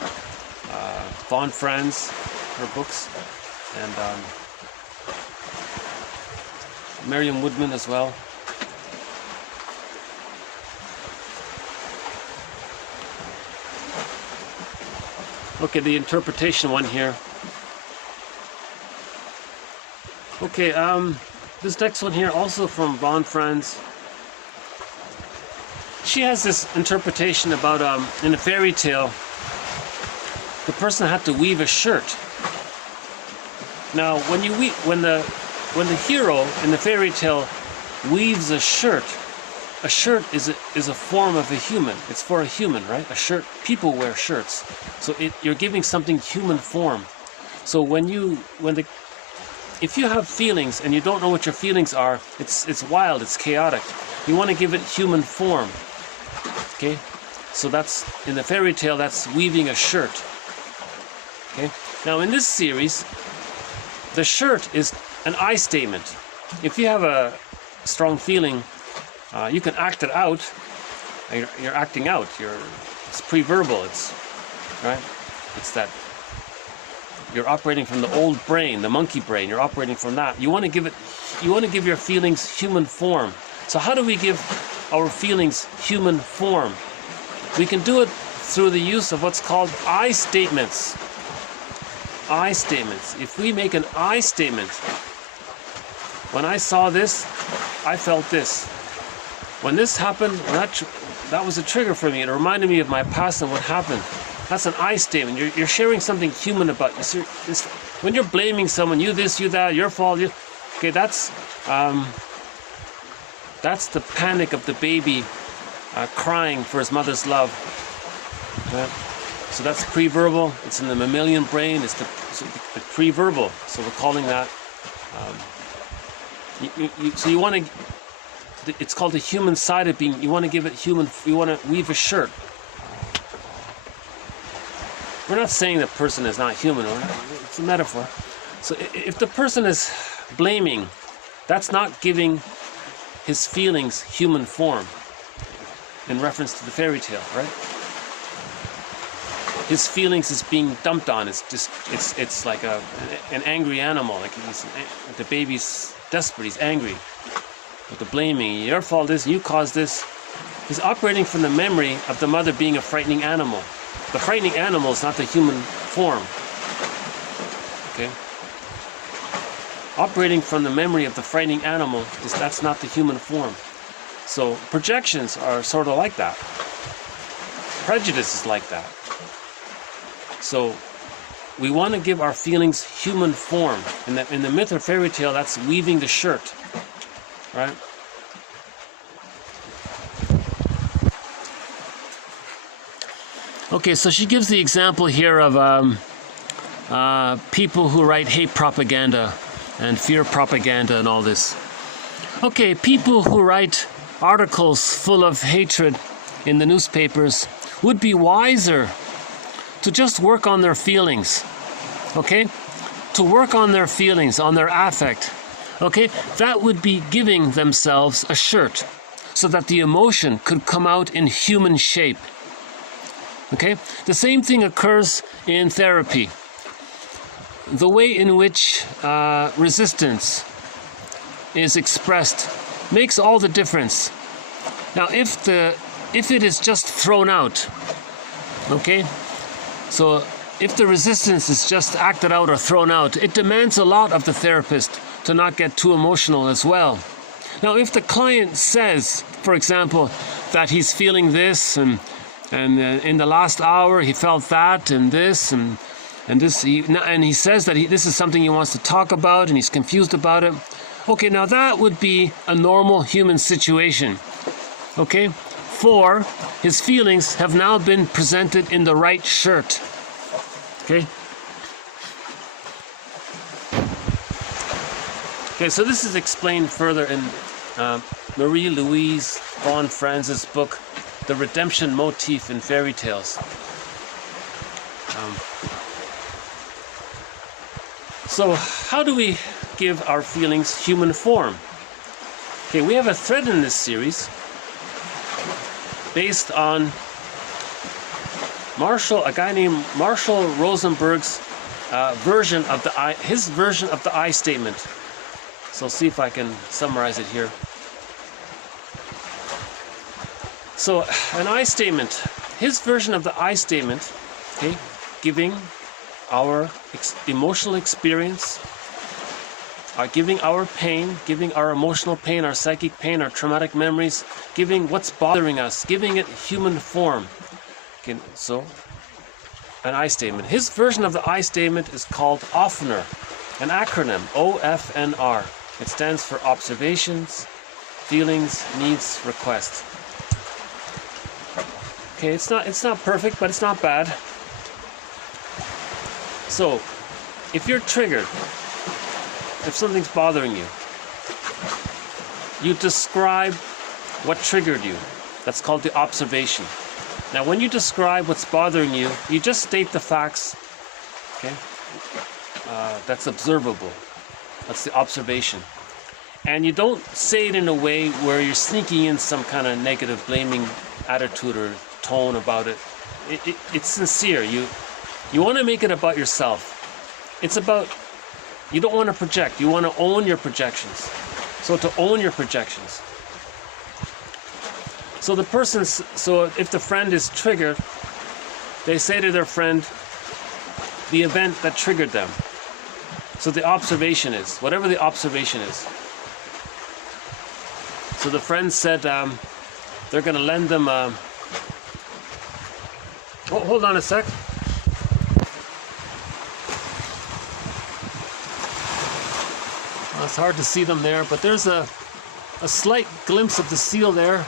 Von Franz, her books. And Miriam Woodman as well. Okay, the interpretation one here. Okay, this next one here, also from Von Franz. She has this interpretation about in a fairy tale, the person had to weave a shirt. Now, when the hero in the fairy tale weaves a shirt is a form of a human. It's for a human, right? A shirt. People wear shirts, so you're giving something human form. So if you have feelings and you don't know what your feelings are, it's wild, it's chaotic. You want to give it human form. Okay? So that's, in the fairy tale, that's weaving a shirt. Okay? Now in this series, the shirt is an I statement. If you have a strong feeling, you can act it out. You're acting out. It's pre-verbal. It's right. It's that you're operating from the old brain, the monkey brain. You're operating from that. You want to give your feelings human form. So how do we give our feelings human form? We can do it through the use of what's called I statements. I statements. If we make an I statement, when I saw this, I felt this. When this happened, that was a trigger for me. It reminded me of my past and what happened. That's an I statement. You're sharing something human about you. When you're blaming someone, you this, you that, your fault. Okay, that's the panic of the baby crying for his mother's love. Right? So that's pre-verbal. It's in the mammalian brain. It's the pre-verbal. So we're calling that. So you want to. It's called the human side of being. You want to give it human. You want to weave a shirt. We're not saying the person is not human. It's a metaphor. So if the person is blaming, that's not giving his feelings human form. In reference to the fairy tale, right? His feelings is being dumped on. It's like an angry animal. Like the baby's desperate. He's angry. With the blaming, your fault is, you caused this. He's operating from the memory of the mother being a frightening animal. The frightening animal is not the human form. Okay? Operating from the memory of the frightening animal, that's not the human form. So projections are sort of like that. Prejudice is like that. So we want to give our feelings human form. In the myth or fairy tale, that's weaving the shirt. Right? Okay, so she gives the example here of people who write hate propaganda and fear propaganda and all this. Okay, people who write articles full of hatred in the newspapers would be wiser to just work on their feelings. Okay? To work on their feelings, on their affect. Okay, that would be giving themselves a shirt so that the emotion could come out in human shape. Okay, the same thing occurs in therapy. The way in which resistance is expressed makes all the difference. Now, if it is just thrown out, Okay? So if the resistance is just acted out or thrown out, it demands a lot of the therapist to not get too emotional as well. Now, if the client says, for example, that he's feeling this and in the last hour he felt that and this and this, and he says that this is something he wants to talk about and he's confused about it. Okay, now that would be a normal human situation. Okay? For his feelings have now been presented in the right shirt. Okay? Okay, so this is explained further in Marie-Louise von Franz's book, The Redemption Motif in Fairy Tales. So how do we give our feelings human form? Okay, we have a thread in this series based on a guy named Marshall Rosenberg's version of his version of the I statement. So I'll see if I can summarize it here. So an I statement, his version of the I statement, okay, giving our emotional experience, giving our pain, giving our emotional pain, our psychic pain, our traumatic memories, giving what's bothering us, giving it human form. Okay, so an I statement. His version of the I statement is called OFNR, an acronym, OFNR. It stands for observations, feelings, needs, requests. Okay, it's not perfect, but it's not bad. So, if you're triggered, if something's bothering you, you describe what triggered you. That's called the observation. Now, when you describe what's bothering you, you just state the facts. Okay, that's observable. That's the observation. And you don't say it in a way where you're sneaking in some kind of negative blaming attitude or tone about it. It's sincere. You want to make it about yourself. It's about, you don't want to project. You want to own your projections. So to own your projections. So if the friend is triggered, they say to their friend the event that triggered them. So the observation is, whatever the observation is. So the friend said they're going to lend them hold on a sec. Well, it's hard to see them there, but there's a slight glimpse of the seal there.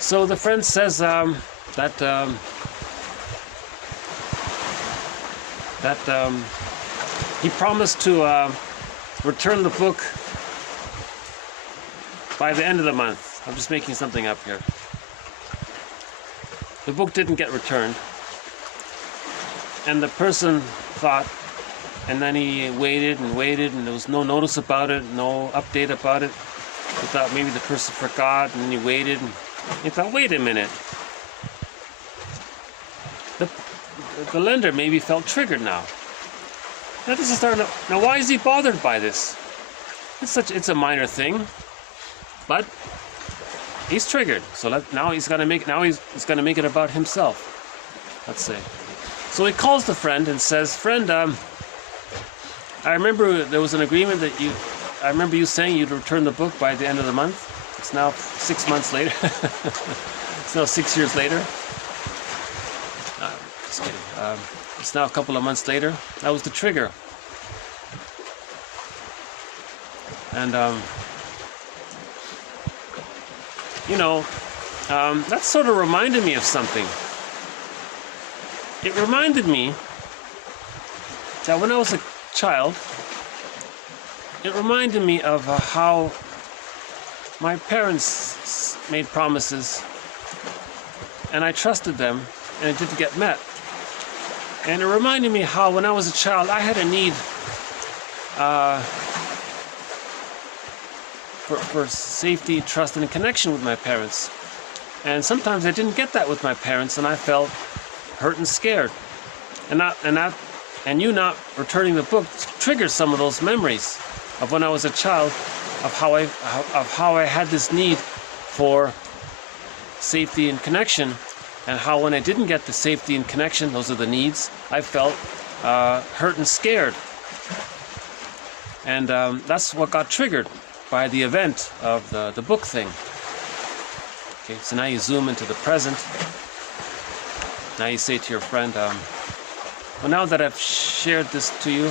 So the friend says that he promised to return the book by the end of the month. I'm just making something up here. The book didn't get returned, and the person thought, and then he waited, and there was no notice about it, no update about it. He thought maybe the person forgot, and then he waited. And he thought, wait a minute. The lender maybe felt triggered now. Now this is starting to, now why is he bothered by this? It's a minor thing, but he's triggered. So now he's gonna make it about himself. Let's say. So he calls the friend and says, friend, I remember there was an agreement that I remember you saying you'd return the book by the end of the month. It's now 6 months later. It's now 6 years later. Just kidding. It's now a couple of months later. That was the trigger. And, that sort of reminded me of something. It reminded me that when I was a child, it reminded me of how my parents made promises and I trusted them and it didn't get met. And it reminded me how when I was a child, I had a need for safety, trust, and connection with my parents. And sometimes I didn't get that with my parents, and I felt hurt and scared. And you not returning the book triggers some of those memories of when I was a child, of how I had this need for safety and connection, and how when I didn't get the safety and connection, those are the needs, I felt hurt and scared. And that's what got triggered by the event of the book thing. Okay, so now you zoom into the present. Now you say to your friend, well, now that I've shared this to you,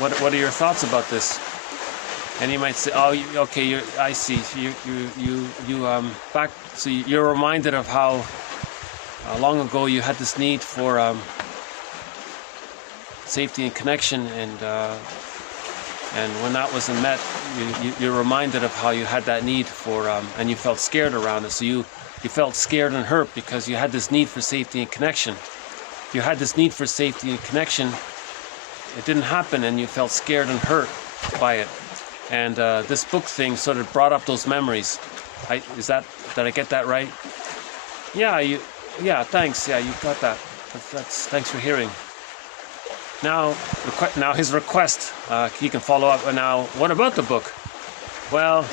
what are your thoughts about this? And you might say, oh, okay, I see. Back. So you're reminded of how long ago you had this need for safety and connection, and when that wasn't met, you're reminded of how you had that need for, and you felt scared around it. So you felt scared and hurt because you had this need for safety and connection. You had this need for safety and connection. It didn't happen, and you felt scared and hurt by it. And this book thing sort of brought up those memories. Did I get that right? Yeah, thanks. Yeah, you got that. Thanks for hearing. Now his request, he can follow up. And now, what about the book? Well,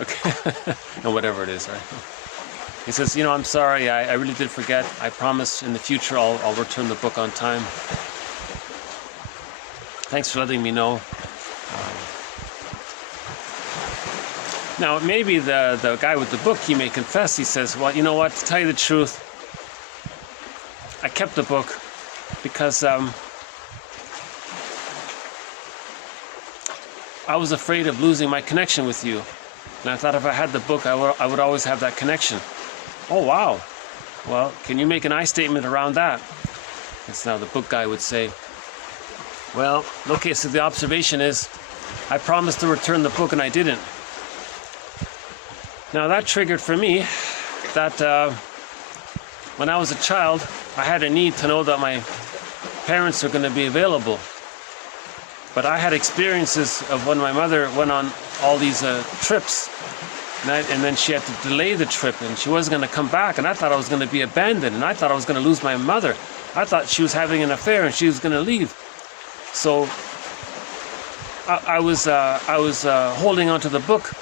okay, and whatever it is, right? He says, I'm sorry, I really did forget. I promise in the future I'll return the book on time. Thanks for letting me know. Now, maybe the guy with the book, he may confess. He says, well, you know what, to tell you the truth, I kept the book because I was afraid of losing my connection with you. And I thought if I had the book, I would always have that connection. Oh, wow. Well, can you make an I statement around that? That's now the book guy would say, well, okay, so the observation is, I promised to return the book and I didn't. Now that triggered for me that when I was a child, I had a need to know that my parents were going to be available. But I had experiences of when my mother went on all these trips, and then she had to delay the trip, and she wasn't going to come back, and I thought I was going to be abandoned, and I thought I was going to lose my mother. I thought she was having an affair and she was going to leave. So I was holding on to the book.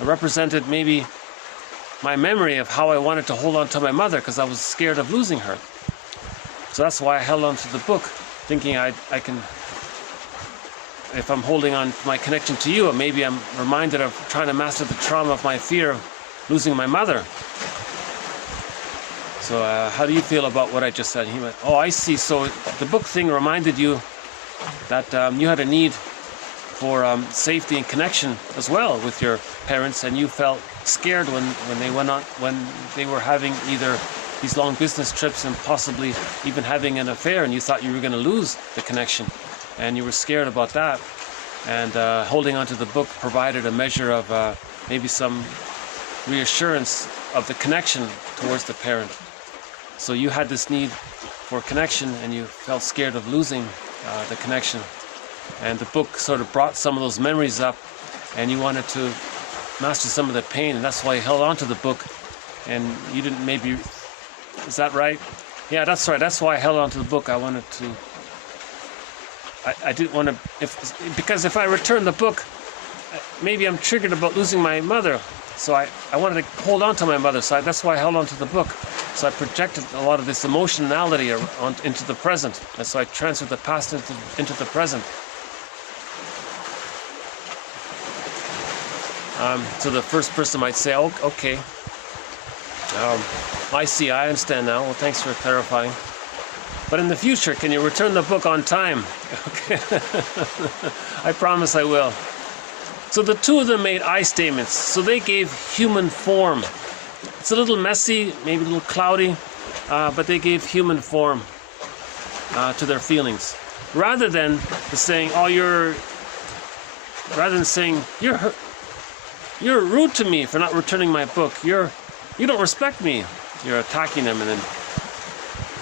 It represented maybe my memory of how I wanted to hold on to my mother because I was scared of losing her. So that's why I held on to the book, thinking I can, if I'm holding on to my connection to you, maybe I'm reminded of trying to master the trauma of my fear of losing my mother. So how do you feel about what I just said? He went, oh, I see. So the book thing reminded you that you had a need for safety and connection as well with your parents, and you felt scared when they were having either these long business trips and possibly even having an affair, and you thought you were going to lose the connection, and you were scared about that. And holding onto the book provided a measure of maybe some reassurance of the connection towards the parent. So you had this need for connection, and you felt scared of losing the connection. And the book sort of brought some of those memories up, and you wanted to master some of the pain, and that's why you held on to the book. And you didn't maybe, is that right? Yeah, that's right. That's why I held on to the book. I wanted to, I didn't want to, because if I return the book, maybe I'm triggered about losing my mother. So I wanted to hold on to my mother. So that's why I held on to the book. So I projected a lot of this emotionality into the present. And so I transferred the past into the present. So the first person might say, oh, okay. I see, I understand now. Well, thanks for clarifying. But in the future, can you return the book on time? Okay. I promise I will. So the two of them made I statements. So they gave human form. It's a little messy, maybe a little cloudy, but they gave human form to their feelings. Rather than saying, you're rude to me for not returning my book. You don't respect me. you're attacking him, and then,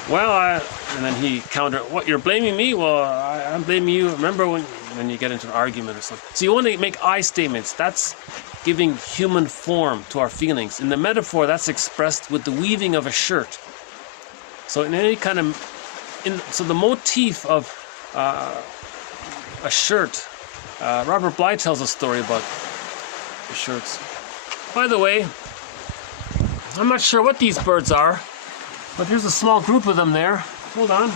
well, and then he counter, what, you're blaming me? Well, I'm blaming you. Remember when you get into an argument or something. So you want to make I statements. That's giving human form to our feelings. In the metaphor, that's expressed with the weaving of a shirt. So in any kind of, so the motif of a shirt, Robert Bly tells a story about the shirts. By the way, I'm not sure what these birds are, but there's a small group of them there. Hold on.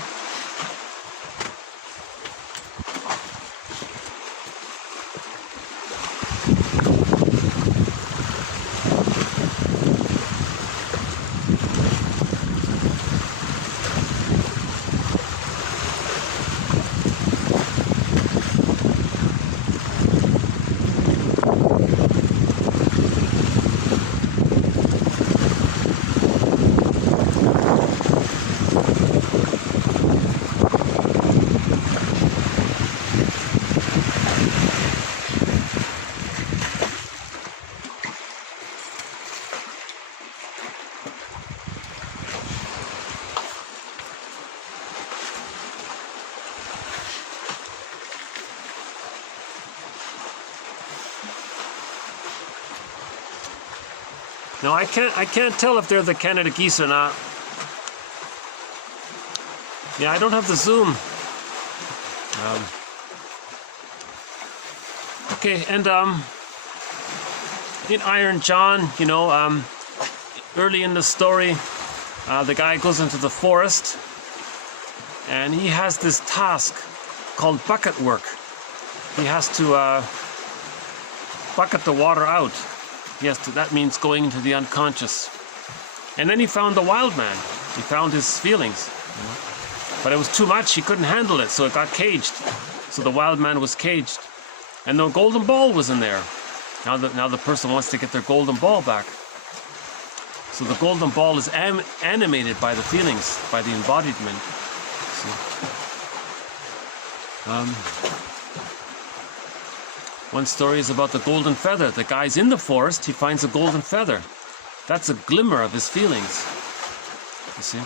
No, I can't tell if they're the Canada geese or not. Yeah, I don't have the zoom. Okay, and in Iron John, you know, early in the story, the guy goes into the forest, and he has this task called bucket work. He has to bucket the water out. That means going into the unconscious. And then he found the wild man. He found his feelings. You know? But it was too much. He couldn't handle it, so it got caged. So the wild man was caged. And the golden ball was in there. Now the person wants to get their golden ball back. So the golden ball is animated by the feelings, by the embodiment. One story is about the golden feather. The guy's in the forest, he finds a golden feather. That's a glimmer of his feelings. You see?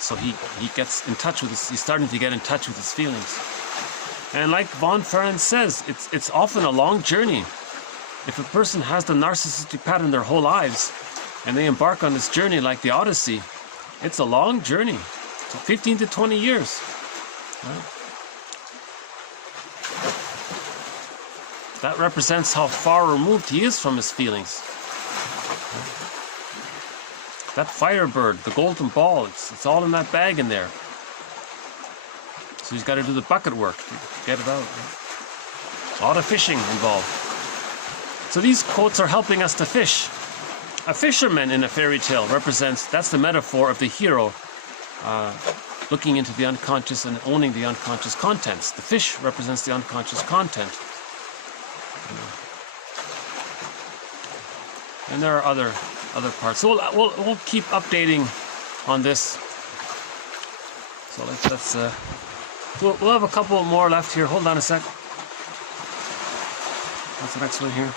So he gets in touch with his, he's starting to get in touch with his feelings. And like von Ferrand says, it's often a long journey. If a person has the narcissistic pattern their whole lives, and they embark on this journey like the Odyssey, it's a long journey. So 15 to 20 years. Right? That represents how far removed he is from his feelings. That firebird, the golden ball, it's all in that bag in there. So he's got to do the bucket work to get it out. A lot of fishing involved. So these quotes are helping us to fish. A fisherman in a fairy tale represents, that's the metaphor of the hero looking into the unconscious and owning the unconscious contents. The fish represents the unconscious content. And there are other parts. So we'll keep updating on this. So let's we'll have a couple more left here. Hold on a sec. What's the next one here?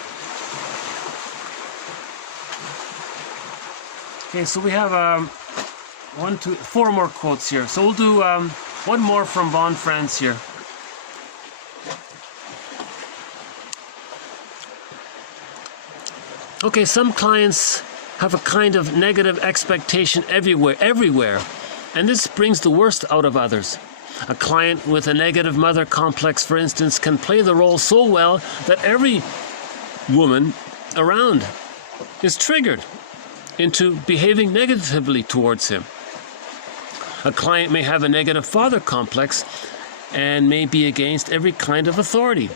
Okay, so we have 4 more quotes here. So we'll do one more from von Franz here. Okay, some clients have a kind of negative expectation everywhere, and this brings the worst out of others. A client with a negative mother complex, for instance, can play the role so well that every woman around is triggered into behaving negatively towards him. A client may have a negative father complex and may be against every kind of authority.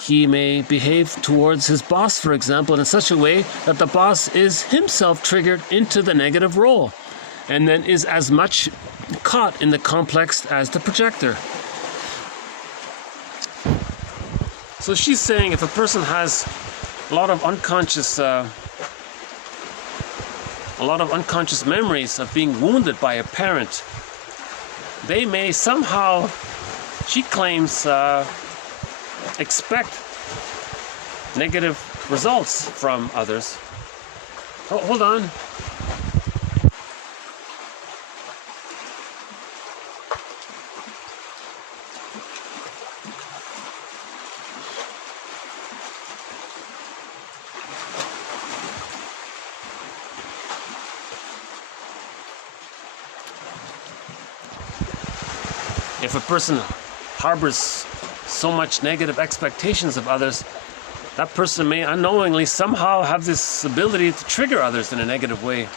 He may behave towards his boss, for example, in such a way that the boss is himself triggered into the negative role and then is as much caught in the complex as the projector. So she's saying if a person has a lot of unconscious memories of being wounded by a parent, they may somehow, she claims, expect negative results from others. Oh, hold on. If a person harbors so much negative expectations of others, that person may unknowingly somehow have this ability to trigger others in a negative way.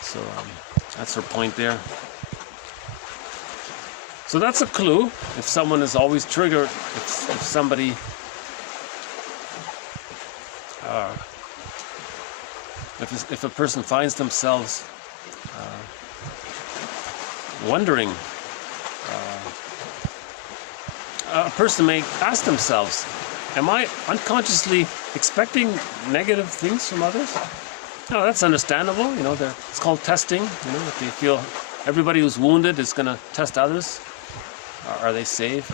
So that's her point there. So that's a clue. If someone is always triggered, if somebody if a person finds themselves wondering, a person may ask themselves, am I unconsciously expecting negative things from others? No, that's understandable. You know, it's called testing. You know, if they feel everybody who's wounded is going to test others, are they safe?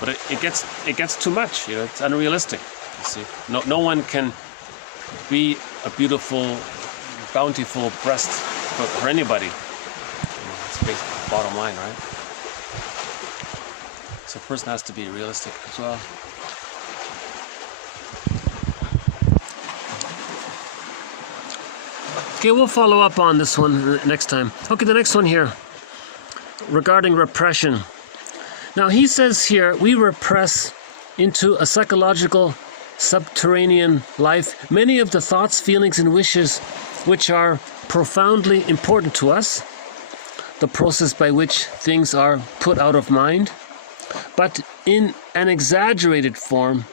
But it gets too much. You know, it's unrealistic. You see, no one can be a beautiful, bountiful breast for anybody. That's the bottom line, right? So a person has to be realistic as well. Okay, we'll follow up on this one next time. Okay, the next one here, regarding repression. Now he says here, we repress into a psychological subterranean life many of the thoughts, feelings, and wishes which are profoundly important to us, the process by which things are put out of mind. But in an exaggerated form,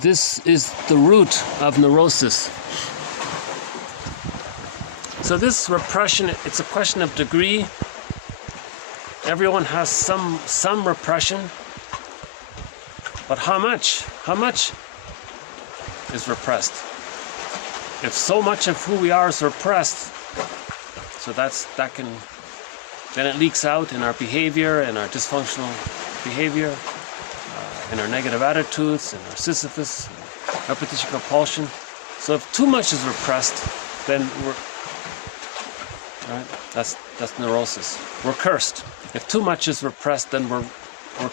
this is the root of neurosis. So this repression, it's a question of degree. Everyone has some repression, but how much? How much is repressed? If so much of who we are is repressed, so then it leaks out in our behavior, in our dysfunctional behavior, in our negative attitudes, in our Sisyphus, repetition compulsion. So if too much is repressed, then that's neurosis. We're cursed. If too much is repressed, then we're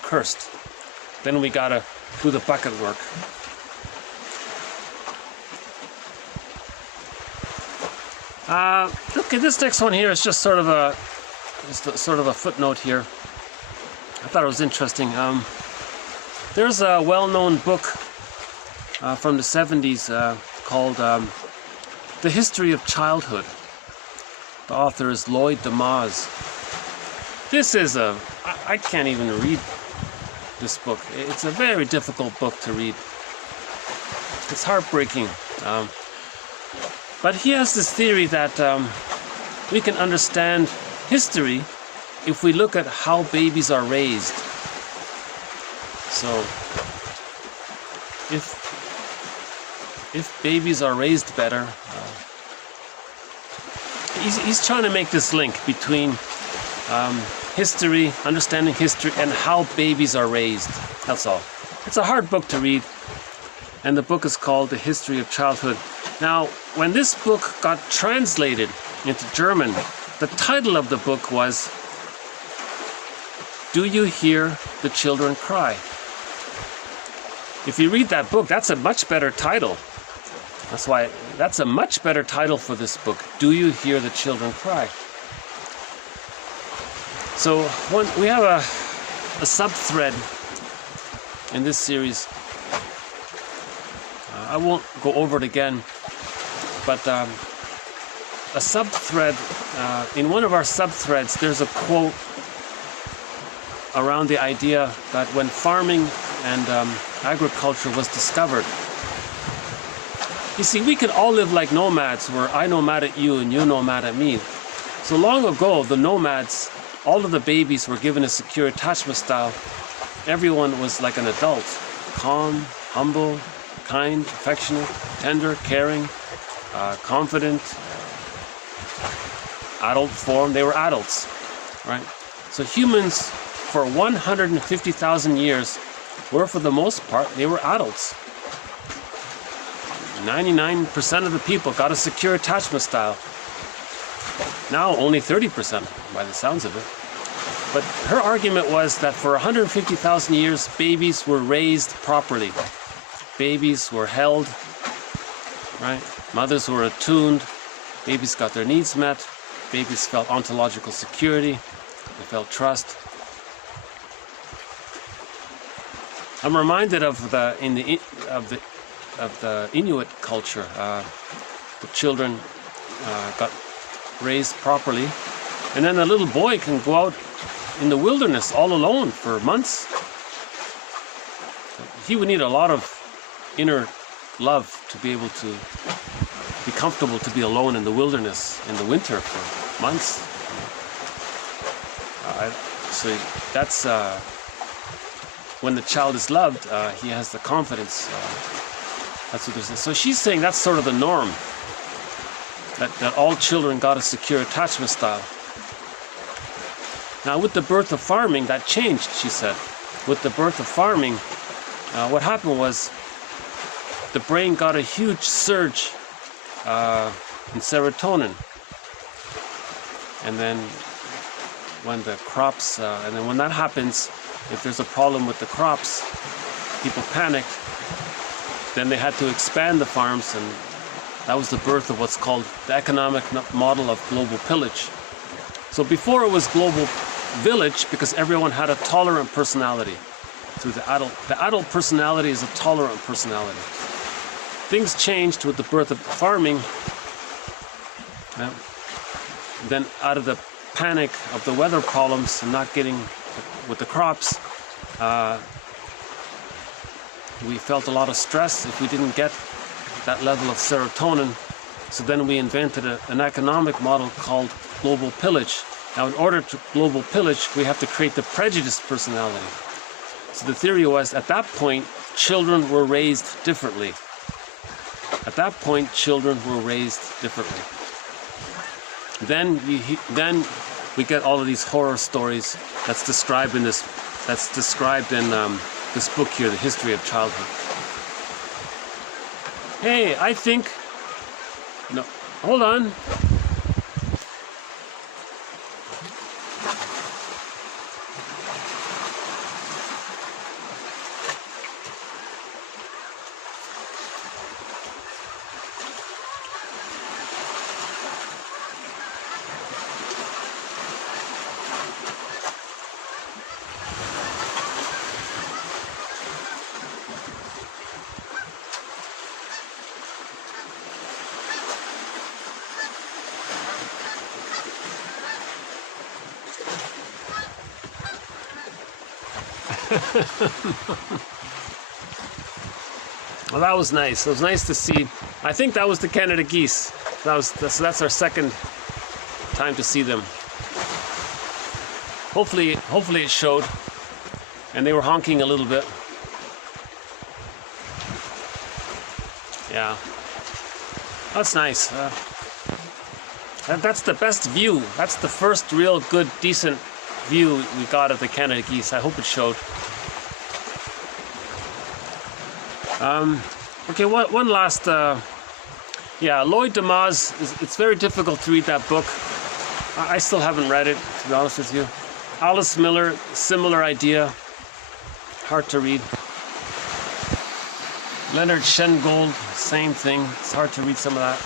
cursed. Then we gotta do the bucket work. Okay, this next one here is just sort of a footnote here. I thought it was interesting. There's a well-known book from the 70s called The History of Childhood. The author is Lloyd DeMause. This is I can't even read this book. It's a very difficult book to read. It's heartbreaking. But he has this theory that we can understand history if we look at how babies are raised. So, if babies are raised better, he's trying to make this link between history, understanding history, and how babies are raised. That's all. It's a hard book to read, and the book is called The History of Childhood. Now, when this book got translated into German, the title of the book was Do You Hear the Children Cry? If you read that book, that's a much better title. That's a much better title for this book. Do You Hear the Children Cry? So we have a sub-thread in this series. I won't go over it again, but a sub-thread, in one of our sub-threads, there's a quote around the idea that when farming and agriculture was discovered, you see, we could all live like nomads, where I nomad at you and you nomad at me. So long ago, the nomads, all of the babies were given a secure attachment style. Everyone was like an adult, calm, humble, kind, affectionate, tender, caring, confident, adult form. They were adults, right? So humans, for 150,000 years, were, for the most part, they were adults. 99% of the people got a secure attachment style. Now only 30% by the sounds of it. But her argument was that for 150,000 years, babies were raised properly. Babies were held, right? Mothers were attuned. Babies got their needs met. Babies felt ontological security. They felt trust. I'm reminded of the Inuit culture. The children got raised properly, and then a little boy can go out in the wilderness all alone for months. He would need a lot of inner love to be able to be comfortable to be alone in the wilderness in the winter for months. So that's when the child is loved, he has the confidence. That's what they're saying. So she's saying that's sort of the norm. That all children got a secure attachment style. Now with the birth of farming, that changed, she said. With the birth of farming, what happened was the brain got a huge surge in serotonin. And then when the crops, and then when that happens, if there's a problem with the crops, people panicked. Then they had to expand the farms, and that was the birth of what's called the economic model of global pillage. So before it was global village because everyone had a tolerant personality. So the adult personality is a tolerant personality. Things changed with the birth of farming. Then out of the panic of the weather problems and not getting with the crops, we felt a lot of stress if we didn't get that level of serotonin. So then we invented an economic model called global pillage. Now in order to global pillage, we have to create the prejudiced personality. So the theory was at that point, children were raised differently. At that point, children were raised differently. Then we get all of these horror stories that's described in this book here, The History of Childhood. Hey, I think, no, hold on. Well, that was nice. It was nice to see. I think that was the Canada geese. So that's our second time to see them. Hopefully it showed. And they were honking a little bit. Yeah, that's nice. That's the best view. That's the first real good, decent view we got of the Canada geese. I hope it showed. Okay, one last, Lloyd Demas, it's very difficult to read that book. I still haven't read it, to be honest with you. Alice Miller, similar idea, hard to read. Leonard Shengold, same thing, it's hard to read some of that.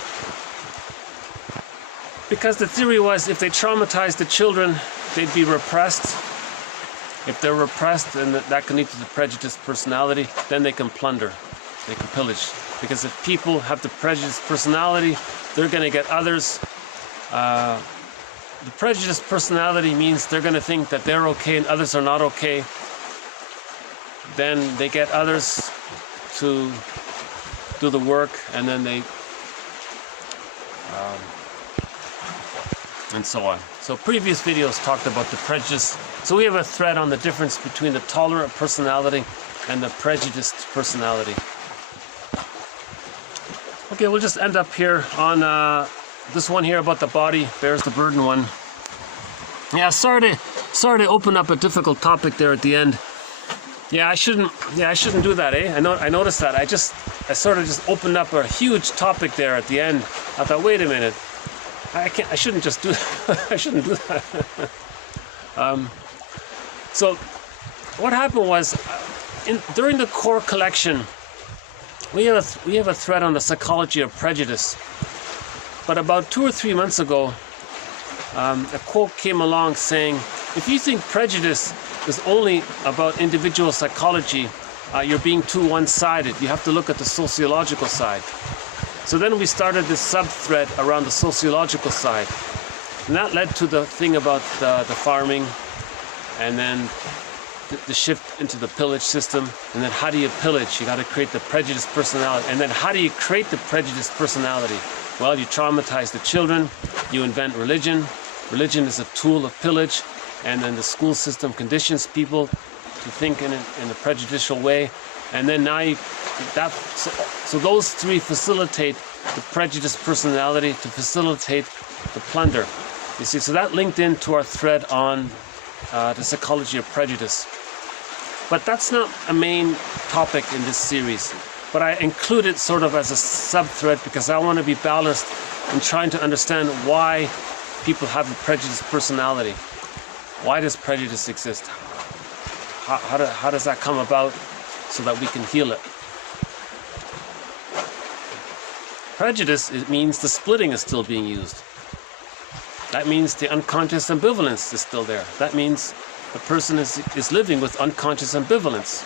Because the theory was if they traumatized the children, they'd be repressed. If they're repressed, then that can lead to the prejudiced personality, then they can plunder. They can pillage. Because if people have the prejudiced personality, they're going to get others. The prejudiced personality means they're going to think that they're okay and others are not okay. Then they get others to do the work, and then they and so on. So previous videos talked about the prejudice. So we have a thread on the difference between the tolerant personality and the prejudiced personality. Okay, we'll just end up here on this one here about the body bears the burden one. Yeah, sorry to open up a difficult topic there at the end. Yeah, I shouldn't do that, eh? I noticed that. I sort of just opened up a huge topic there at the end. I thought, wait a minute, I shouldn't just do I shouldn't do that. So what happened was, during the core collection, we have a thread on the psychology of prejudice. But about 2 or 3 months ago, a quote came along saying, if you think prejudice is only about individual psychology, you're being too one-sided. You have to look at the sociological side. So then we started this sub-thread around the sociological side. And that led to the thing about the farming, and then the shift into the pillage system. And then how do you pillage? You got to create the prejudiced personality. And then how do you create the prejudiced personality? Well, you traumatize the children, you invent religion. Religion is a tool of pillage, and then the school system conditions people to think in a prejudicial way. And then now so those three facilitate the prejudiced personality to facilitate the plunder. You see, so that linked into our thread on the psychology of prejudice. But that's not a main topic in this series. But I include it sort of as a sub-thread because I want to be balanced in trying to understand why people have a prejudiced personality. Why does prejudice exist? How does that come about so that we can heal it? Prejudice, it means the splitting is still being used. That means the unconscious ambivalence is still there. That means the person is living with unconscious ambivalence.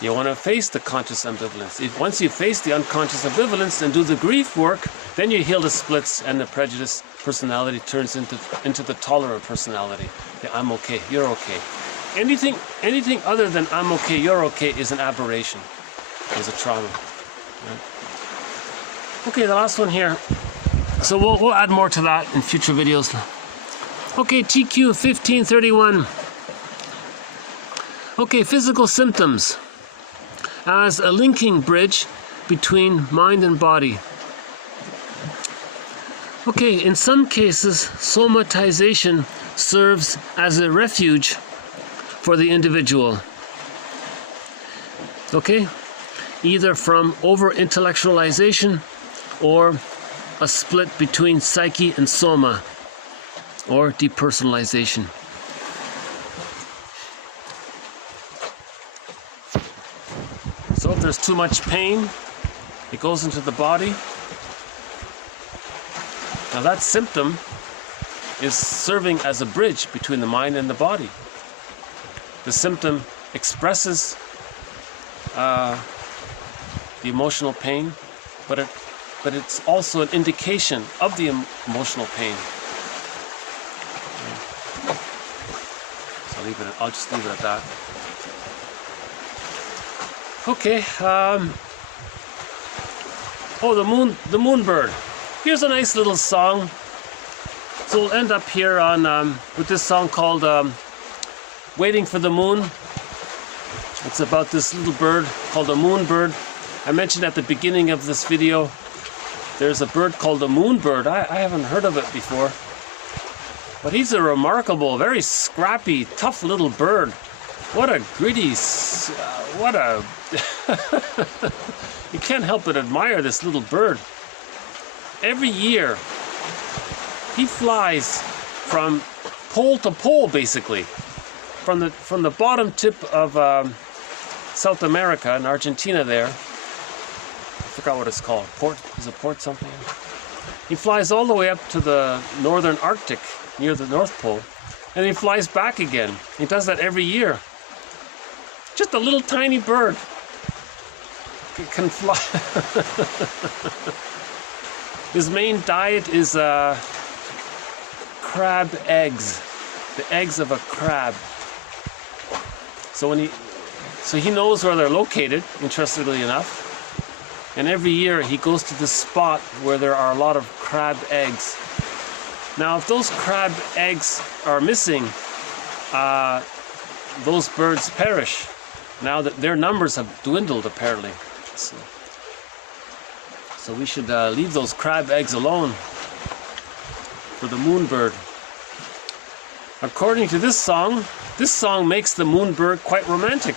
You want to face the conscious ambivalence. Once you face the unconscious ambivalence and do the grief work, then you heal the splits, and the prejudiced personality turns into the tolerant personality. The I'm okay, you're okay. Anything other than I'm okay, you're okay is an aberration, is a trauma. Right? Okay, the last one here. So we'll add more to that in future videos. Okay, TQ 1531. Okay, physical symptoms as a linking bridge between mind and body. Okay, in some cases, somatization serves as a refuge for the individual. Okay, either from over-intellectualization or a split between psyche and soma, or depersonalization. So if there's too much pain, it goes into the body. Now that symptom is serving as a bridge between the mind and the body. The symptom expresses the emotional pain, but it's also an indication of the emotional pain. So I'll just leave it at that. Okay. Oh, the moon bird. Here's a nice little song. So we'll end up here on with this song called "Waiting for the Moon." It's about this little bird called a moon bird. I mentioned at the beginning of this video, there's a bird called a moon bird. I haven't heard of it before. But he's a remarkable, very scrappy, tough little bird. What a gritty, you can't help but admire this little bird. Every year, he flies from pole to pole, basically. From the bottom tip of South America in Argentina there. I forgot what it's called. Is it Port something? He flies all the way up to the northern Arctic, near the North Pole, and he flies back again. He does that every year. Just a little tiny bird. It can fly. His main diet is crab eggs. The eggs of a crab. So he knows where they're located, interestingly enough. And every year he goes to this spot where there are a lot of crab eggs. Now, if those crab eggs are missing, those birds perish. Now that their numbers have dwindled, apparently. So we should leave those crab eggs alone for the moon bird. according to this song makes the moon bird quite romantic.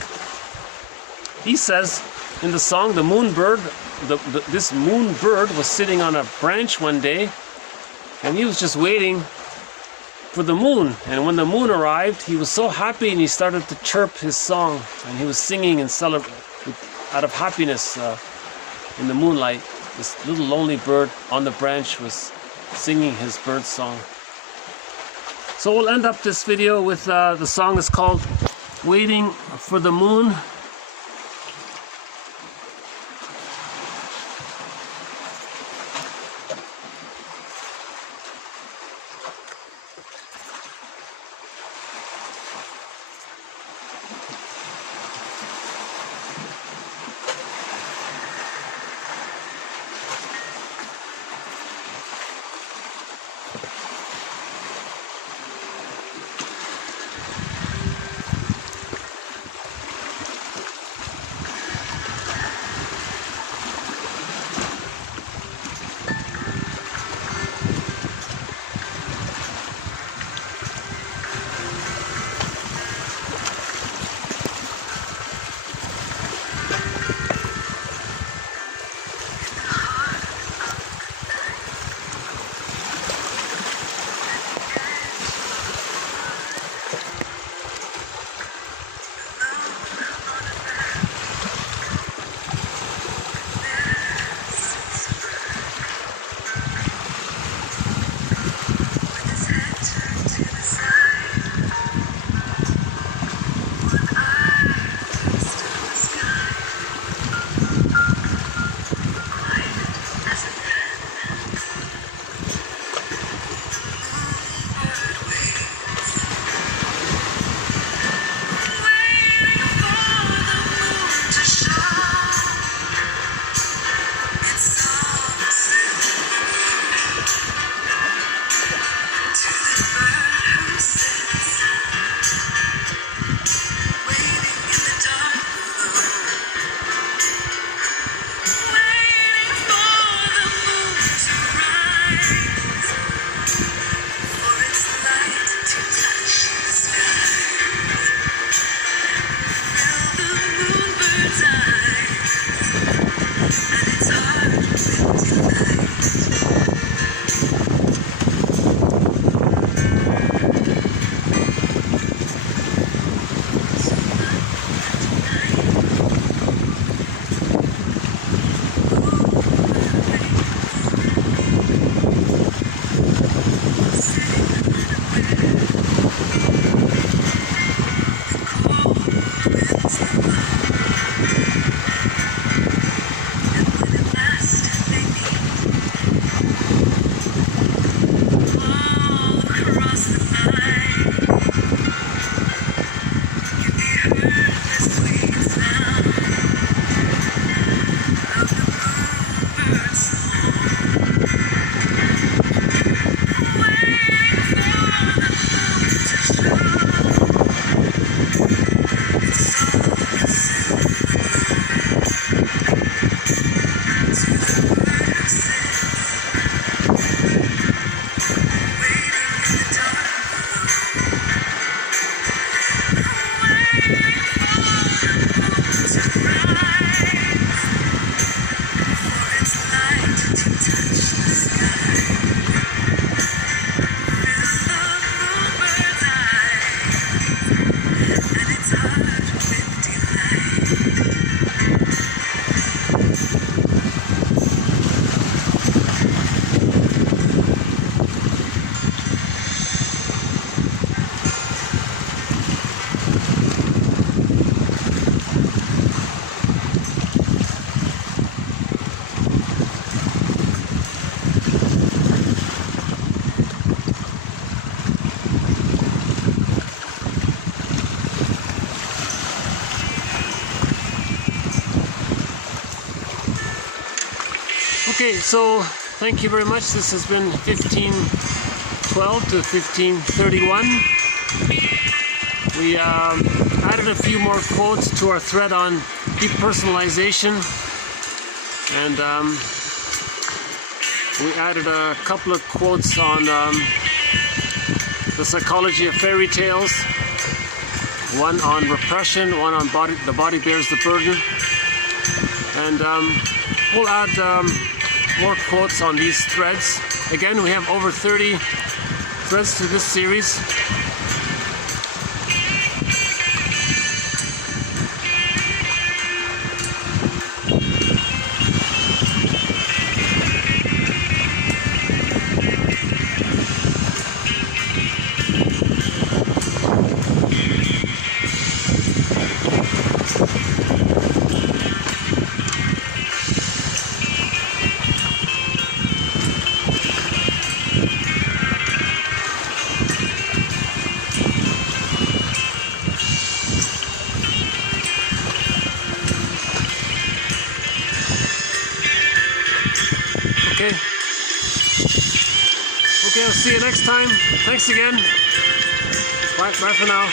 He says in the song, the moon bird, this moon bird was sitting on a branch one day, and he was just waiting for the moon. And when the moon arrived, he was so happy, and he started to chirp his song, and he was singing and celebrating out of happiness in the moonlight. This little lonely bird on the branch was singing his bird song. So we'll end up this video with the song is called Waiting for the Moon. Okay, so thank you very much. This has been 1512 to 1531. We added a few more quotes to our thread on depersonalization, and we added a couple of quotes on The Psychology of Fairy Tales, one on repression, one on the body bears the burden, and we'll add more quotes on these threads. Again, we have over 30 threads to this series. Okay, I'll see you next time. Thanks again. Bye for now.